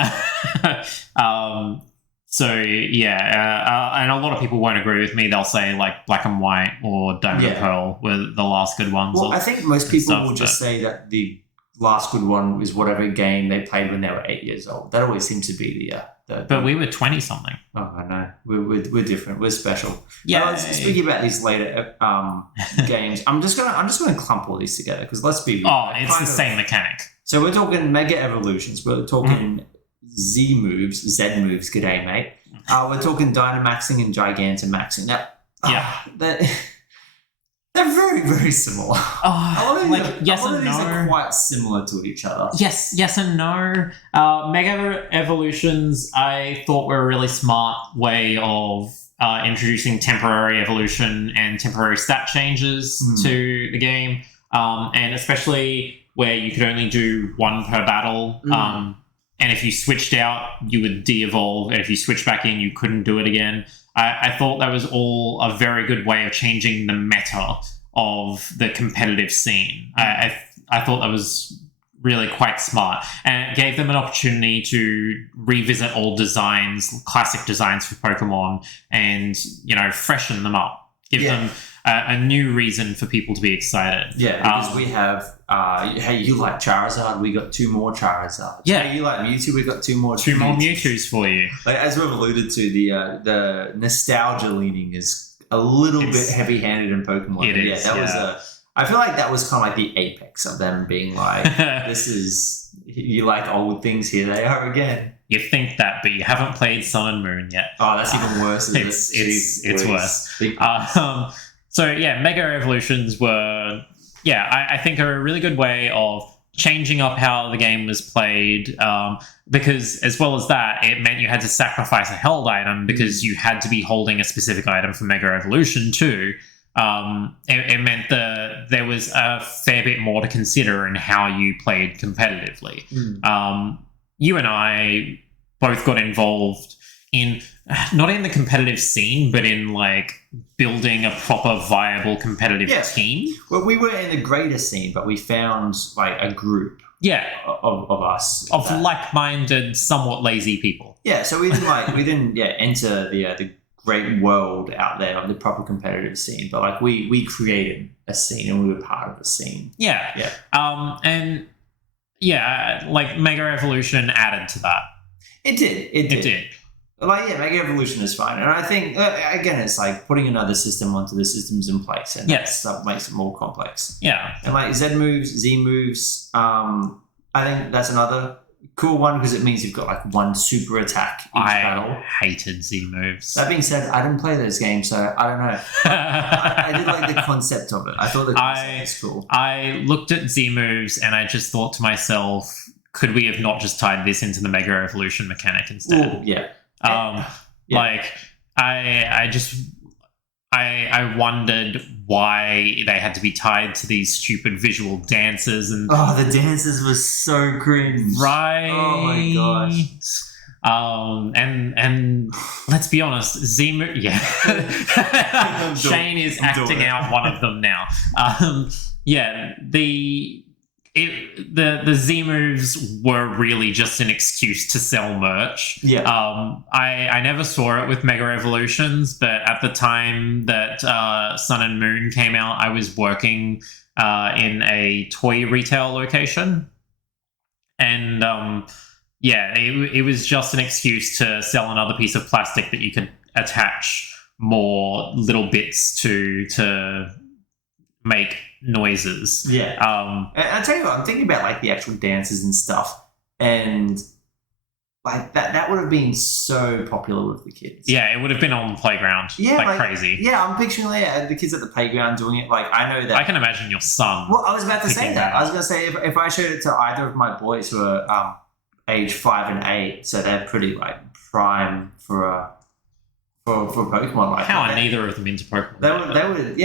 And a lot of people won't agree with me. They'll say like Black and White or Diamond and Pearl were the last good ones. Well, I think most people will just say that the last good one was whatever game they played when they were 8 years old. That always seems to be the but we were 20 something. Oh, I know. We're different. We're special. Yeah. Speaking about these later games, I'm just gonna clump all these together because let's be real. Oh, it's the same mechanic. So we're talking Mega Evolutions. We're talking Z moves. G'day, mate. We're talking Dynamaxing and Gigantamaxing. Now, they're very, very similar. Yes and no. These are quite similar to each other. Yes and no. Mega Evolutions, I thought were a really smart way of introducing temporary evolution and temporary stat changes to the game, and especially where you could only do one per battle. And if you switched out, you would de-evolve, and if you switched back in, you couldn't do it again. I thought that was all a very good way of changing the meta of the competitive scene. I thought that was really quite smart, and it gave them an opportunity to revisit old designs, classic designs for Pokemon, and freshen them up, give them a new reason for people to be excited. Yeah, because we have, hey, you like Charizard, we got 2 more Charizards. Yeah. Hey, you like Mewtwo, we got 2 more Mewtwo's. 2 more Mewtwo's for you. Like, as we've alluded to, the nostalgia leaning is a little bit heavy-handed in Pokemon. It is, I feel like that was kind of like the apex of them being like, this is, you like old things, here they are again. You think that, but you haven't played Sun and Moon yet. Oh, that's even worse, isn't it? It's worse. So Mega Evolutions were, I think are a really good way of changing up how the game was played, because as well as that, it meant you had to sacrifice a held item because you had to be holding a specific item for Mega Evolution too. It meant that there was a fair bit more to consider in how you played competitively. You and I both got involved in, not in the competitive scene, but in like building a proper viable competitive team. Well, we were in the greater scene, but we found like a group of us. Of like-minded, somewhat lazy people. Yeah, so we didn't enter the great world out there of the proper competitive scene, but like we created a scene and we were part of the scene. Like Mega Evolution added to that. It did. Like, Mega Evolution is fine. And I think, again, it's like putting another system onto the systems in place, and that stuff makes it more complex. Yeah. And like Z moves, Z moves, I think that's another cool one because it means you've got like one super attack each battle. I hated Z moves. That being said, I didn't play those games, so I don't know. I did like the concept of it. I thought the concept was cool. I looked at Z moves and I just thought to myself, could we have not just tied this into the Mega Evolution mechanic instead? Ooh, yeah. Like I wondered why they had to be tied to these stupid visual dances and the dances were so cringe. Right. Oh my gosh. And let's be honest, Z-Move, Shane is acting out one of them now. The Z moves were really just an excuse to sell merch. Yeah. I never saw it with Mega Evolutions, but at the time that Sun and Moon came out, I was working in a toy retail location, and it was just an excuse to sell another piece of plastic that you could attach more little bits to make noises. Yeah. And I'll tell you what, I'm thinking about like the actual dances and stuff, and like that would have been so popular with the kids. Yeah, it would have been on the playground. Yeah, like crazy. Yeah, I'm picturing the kids at the playground doing it. Like, I know that. I can imagine your son. Well, I was about to say that. I was going to say if I showed it to either of my boys who are age 5 and 8, so they're pretty like prime for Pokemon. Like, how are neither of them into Pokemon?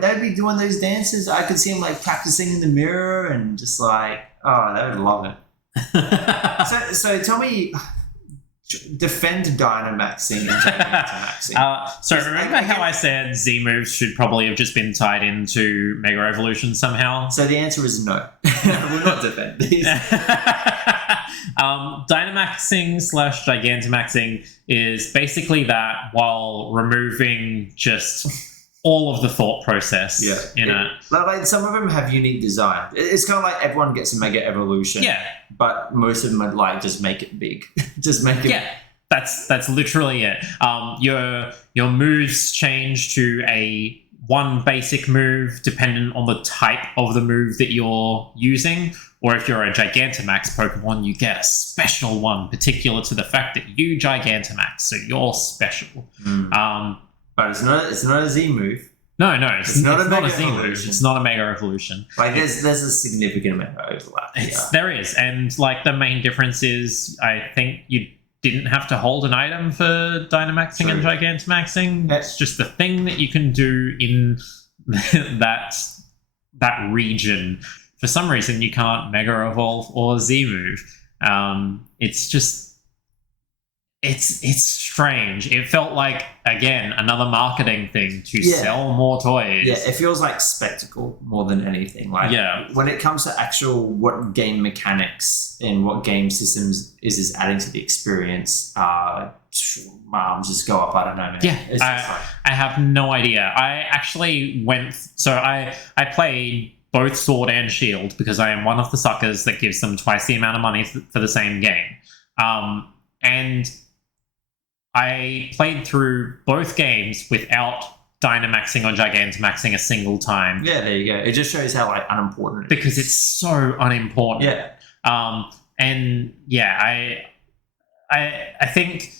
They'd be doing those dances. I could see them like practicing in the mirror and just like, they would love it. So tell me, defend Dynamaxing and Gigantamaxing. So remember how I said Z moves should probably have just been tied into Mega Evolution somehow? So the answer is no. We'll not defend these. Dynamaxing / Gigantamaxing is basically that, while removing just all of the thought process in it. Like some of them have unique design. It's kind of like everyone gets a Mega Evolution. Yeah. But most of them are like, just make it big. Just make it. Yeah. That's literally it. Your moves change to one basic move dependent on the type of the move that you're using. Or if you're a Gigantamax Pokemon, you get a special one particular to the fact that you Gigantamax, so you're special. But it's not a Z move. No, it's not a Z evolution. move. It's not a Mega Evolution. Like there's a significant amount of overlap. There is, and like the main difference is, I think you didn't have to hold an item for Dynamaxing and Gigantamaxing. It's just the thing that you can do in that region. For some reason, you can't Mega Evolve or Z move. It's just. It's strange. It felt like, again, another marketing thing to sell more toys. Yeah, it feels like spectacle more than anything. Like, when it comes to actual what game mechanics and what game systems is adding to the experience, arms just go up. I don't know, man. Yeah, I have no idea. I actually I played both Sword and Shield because I am one of the suckers that gives them twice the amount of money for the same game. And I played through both games without Dynamaxing or Gigantamaxing a single time. Yeah, there you go. It just shows how like unimportant it is. Because it's so unimportant. Yeah. And yeah, I think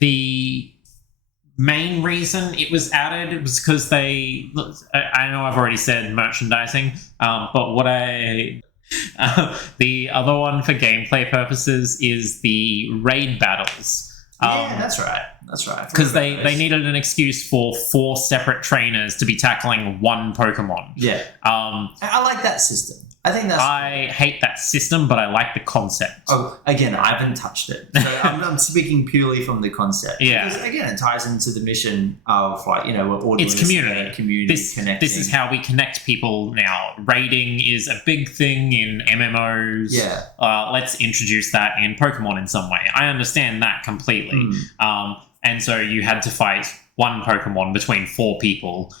the main reason it was added was because I know I've already said merchandising, but what the other one for gameplay purposes is the raid battles. That's right. Because they needed an excuse for 4 separate trainers to be tackling one Pokemon. Yeah. I like that system. I think that's. I hate that system, but I like the concept. Oh, again, I haven't touched it. So I'm speaking purely from the concept. Yeah. Because again, it ties into the mission of like, we're all doing it's community. Connecting. This is how we connect people now. Raiding is a big thing in MMOs. Yeah. Let's introduce that in Pokemon in some way. I understand that completely. And so you had to fight one Pokemon between 4 people.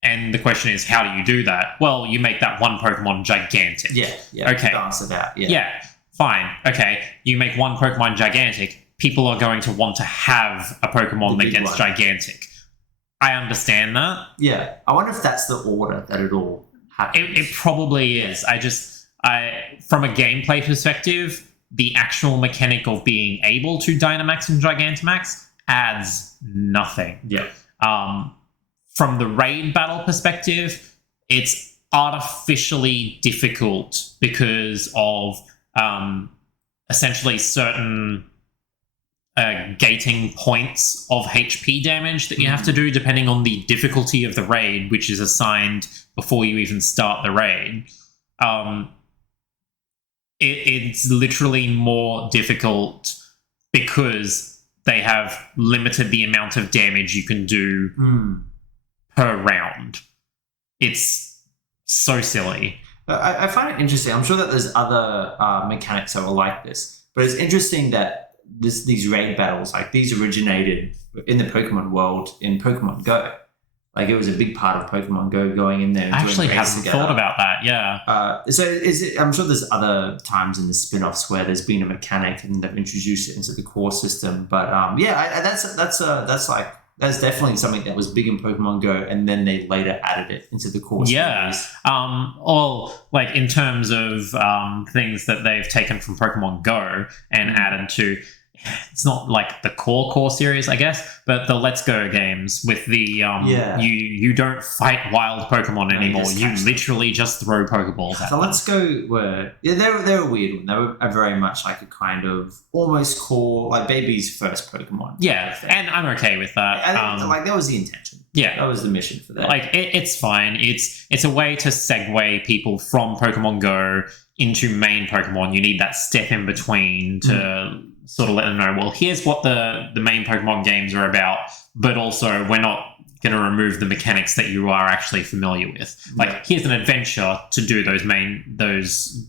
And the question is, how do you do that? Well, you make that one Pokemon gigantic. Yeah. Okay. Balance it out. Yeah, fine. Okay, you make one Pokemon gigantic. People are going to want to have a Pokemon that gets gigantic. I understand that. Yeah. I wonder if that's the order that it all happens. It probably is. From a gameplay perspective, the actual mechanic of being able to Dynamax and Gigantamax adds nothing. Yeah. From the raid battle perspective, it's artificially difficult because of essentially certain gating points of HP damage that you have to do depending on the difficulty of the raid, which is assigned before you even start the raid. It's literally more difficult because they have limited the amount of damage you can do per round. It's so silly. I find it interesting. I'm sure that there's other mechanics that were like this, but it's interesting that these raid battles, like these originated in the Pokemon world in Pokemon Go. Like it was a big part of Pokemon Go going in there. And I actually doing raids haven't together. thought about that. Yeah. So is it? I'm sure there's other times in the spin-offs where there's been a mechanic and they've introduced it into the core system. But that's definitely something that was big in Pokemon Go, and then they later added it into the core series. Or like in terms of things that they've taken from Pokemon Go and added to. It's not like the core series, I guess, but the Let's Go games with the you don't fight wild Pokemon anymore. You literally just throw Pokeballs at them. Let's Go were they were a weird one. They were very much like a kind of almost core, like baby's first Pokemon. Yeah, and I'm okay with that. Like that was the intention. Yeah, that was the mission for that. Like it's fine. It's a way to segue people from Pokemon Go into main Pokemon. You need that step in between to sort of let them know, well, here's what the main Pokemon games are about, but also we're not going to remove the mechanics that you are actually familiar with. Like, here's an adventure to do those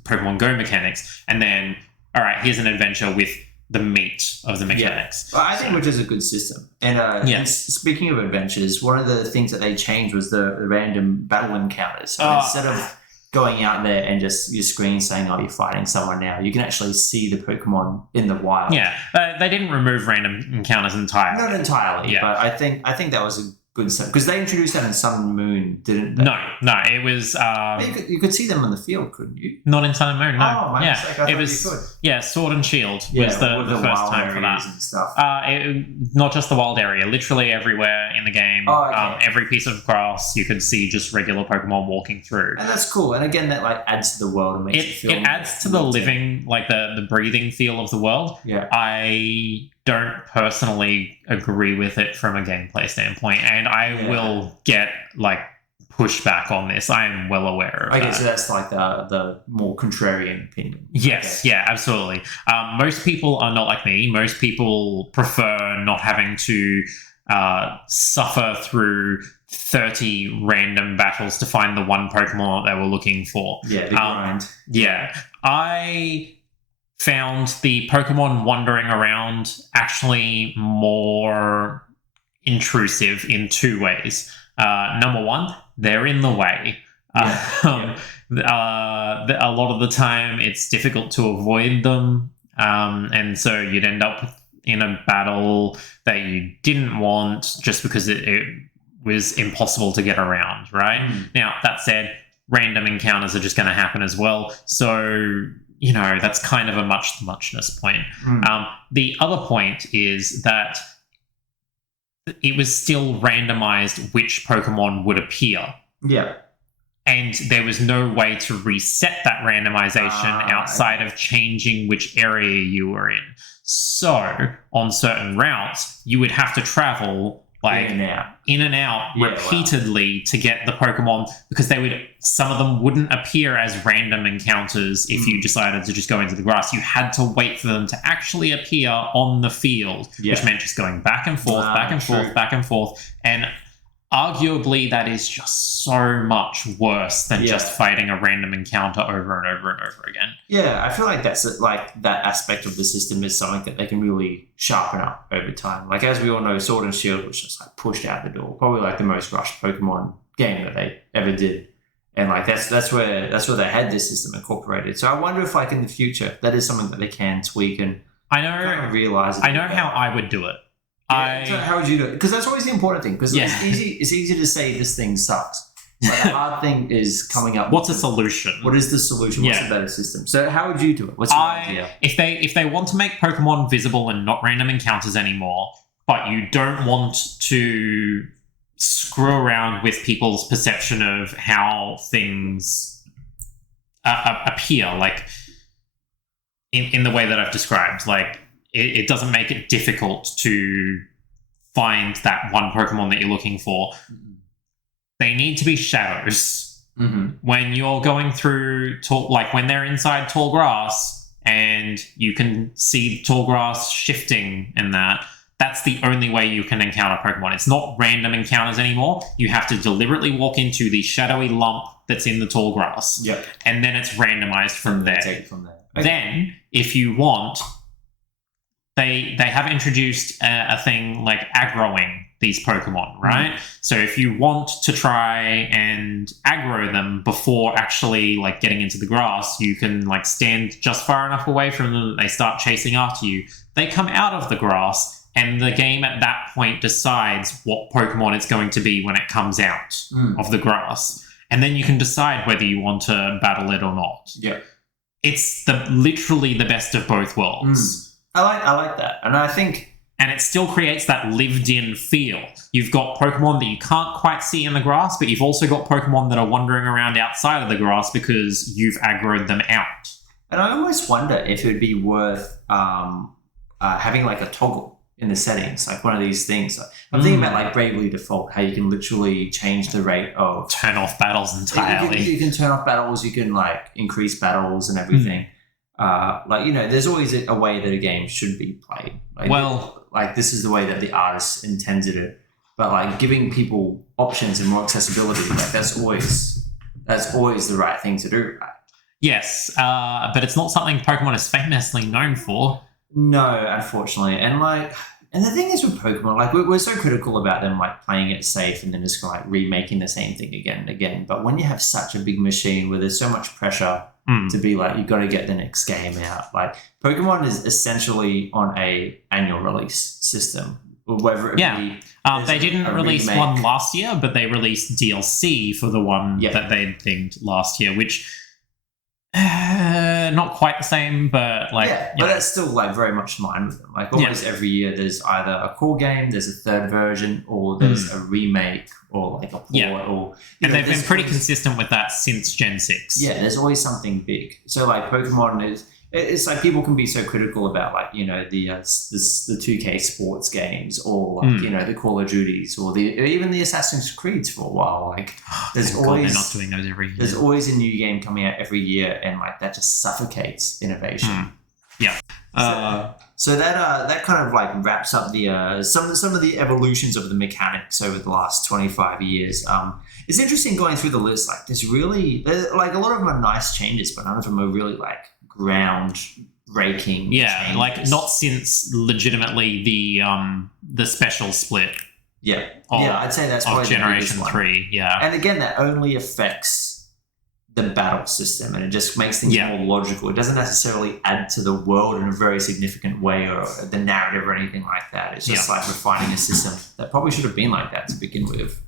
Pokemon Go mechanics, and then, all right, here's an adventure with the meat of the mechanics. Well, I think which is a good system. And speaking of adventures, one of the things that they changed was the random battle encounters. So instead of going out there and just your screen saying, oh, you're fighting someone now, you can actually see the Pokemon in the wild. Yeah, they didn't remove random encounters entirely. Not entirely, but I think that was a good step. Because they introduced that in Sun and Moon, didn't they? No, it was... you could see them on the field, couldn't you? Not in Sun and Moon, no. Oh, my mistake. I thought you could. Yeah, Sword and Shield was the first time for that. And stuff. Not just the wild area, literally everywhere in the game. Oh, okay. Every piece of grass you could see just regular Pokemon walking through. And that's cool. And again, that like adds to the world and makes it feel... It adds to the living, like the breathing feel of the world. Yeah. I don't personally agree with it from a gameplay standpoint, and I will get like pushback on this. I am well aware of that. So that's like the more contrarian opinion. Yes, yeah, absolutely. Most people are not like me. Most people prefer not having to suffer through 30 random battles to find the one Pokemon that they were looking for. Yeah, the grind. Yeah. I found the Pokemon wandering around actually more intrusive in two ways. Number one, they're in the way. A lot of the time, it's difficult to avoid them, and so you'd end up in a battle that you didn't want just because it was impossible to get around, right? Now, that said, random encounters are just going to happen as well, so... that's kind of a muchness point. The other point is that it was still randomized which Pokemon would appear. Yeah. And there was no way to reset that randomization outside of changing which area you were in. So, on certain routes, you would have to travel in and out repeatedly to get the Pokemon, because some of them wouldn't appear as random encounters if you decided to just go into the grass. You had to wait for them to actually appear on the field, which meant just going back and forth, back and forth. And arguably that is just so much worse than just fighting a random encounter over and over and over again. Yeah, I feel like that's like that aspect of the system is something that they can really sharpen up over time. Like, as we all know, Sword and Shield was just like pushed out the door. Probably like the most rushed Pokemon game that they ever did. And like that's where they had this system incorporated. So I wonder if like in the future that is something that they can tweak and realize. I know how I would do it. So how would you do it? Because that's always the important thing. Because it's easy to say this thing sucks. But the hard thing is coming up. What's a solution? What is the solution? What's a better system? So how would you do it? What's your idea? If they want to make Pokemon visible and not random encounters anymore, but you don't want to screw around with people's perception of how things appear, like in the way that I've described. Like, it doesn't make it difficult to find that one Pokemon that you're looking for. They need to be shadows. When you're going through like when they're inside tall grass and you can see tall grass shifting and that's the only way you can encounter Pokemon. It's not random encounters anymore. You have to deliberately walk into the shadowy lump that's in the tall grass. Yep. And then it's randomized from there. Take it from there. Okay. Then, if you want, they have introduced a thing like aggroing these Pokemon, right? So if you want to try and aggro them before actually like getting into the grass, you can like stand just far enough away from them that they start chasing after you. They come out of the grass, and the game at that point decides what Pokemon it's going to be when it comes out of the grass. And then you can decide whether you want to battle it or not. Yeah. It's literally the best of both worlds. I like that. And I think... And it still creates that lived-in feel. You've got Pokemon that you can't quite see in the grass, but you've also got Pokemon that are wandering around outside of the grass because you've aggroed them out. And I almost wonder if it would be worth having like a toggle in the settings, like one of these things. I'm thinking about like Bravely Default, how you can literally change the rate of... Turn off battles entirely. You can turn off battles, you can like increase battles and everything. Like, you know, there's always a way that a game should be played. Like, this is the way that the artist intended it. But like giving people options and more accessibility, like that's always the right thing to do. Right? Yes, but it's not something Pokemon is famously known for. No, unfortunately. And the thing is with Pokemon, like we're so critical about them like playing it safe and then just like remaking the same thing again and again. But when you have such a big machine where there's so much pressure to be like, you've got to get the next game out. Like Pokemon is essentially on a annual release system. Whether it be they didn't release one last year, but they released DLC for the one that they themed last year, which not quite the same, but like but that's still like very much in line with them. Like almost every year there's either a core game, there's a third version, or there's a remake or like a port or and they've been pretty consistent with that since Gen 6. Yeah, there's always something big. So like Pokemon it's like people can be so critical about like, you know, the 2K sports games or like, you know, the Call of Duties or even the Assassin's Creeds for a while. Like there's always they're not doing those every year. There's always a new game coming out every year, and like that just suffocates innovation. So that kind of like wraps up the some of the evolutions of the mechanics over the last 25 years. It's interesting going through the list. Like there's really like a lot of them are nice changes, but none of them are really like ground-breaking changes. Like not since legitimately the special split. I'd say that's probably Generation 3. And again, that only affects the battle system, and it just makes things more logical. It doesn't necessarily add to the world in a very significant way or the narrative or anything like that. It's just like refining a system that probably should have been like that to begin with.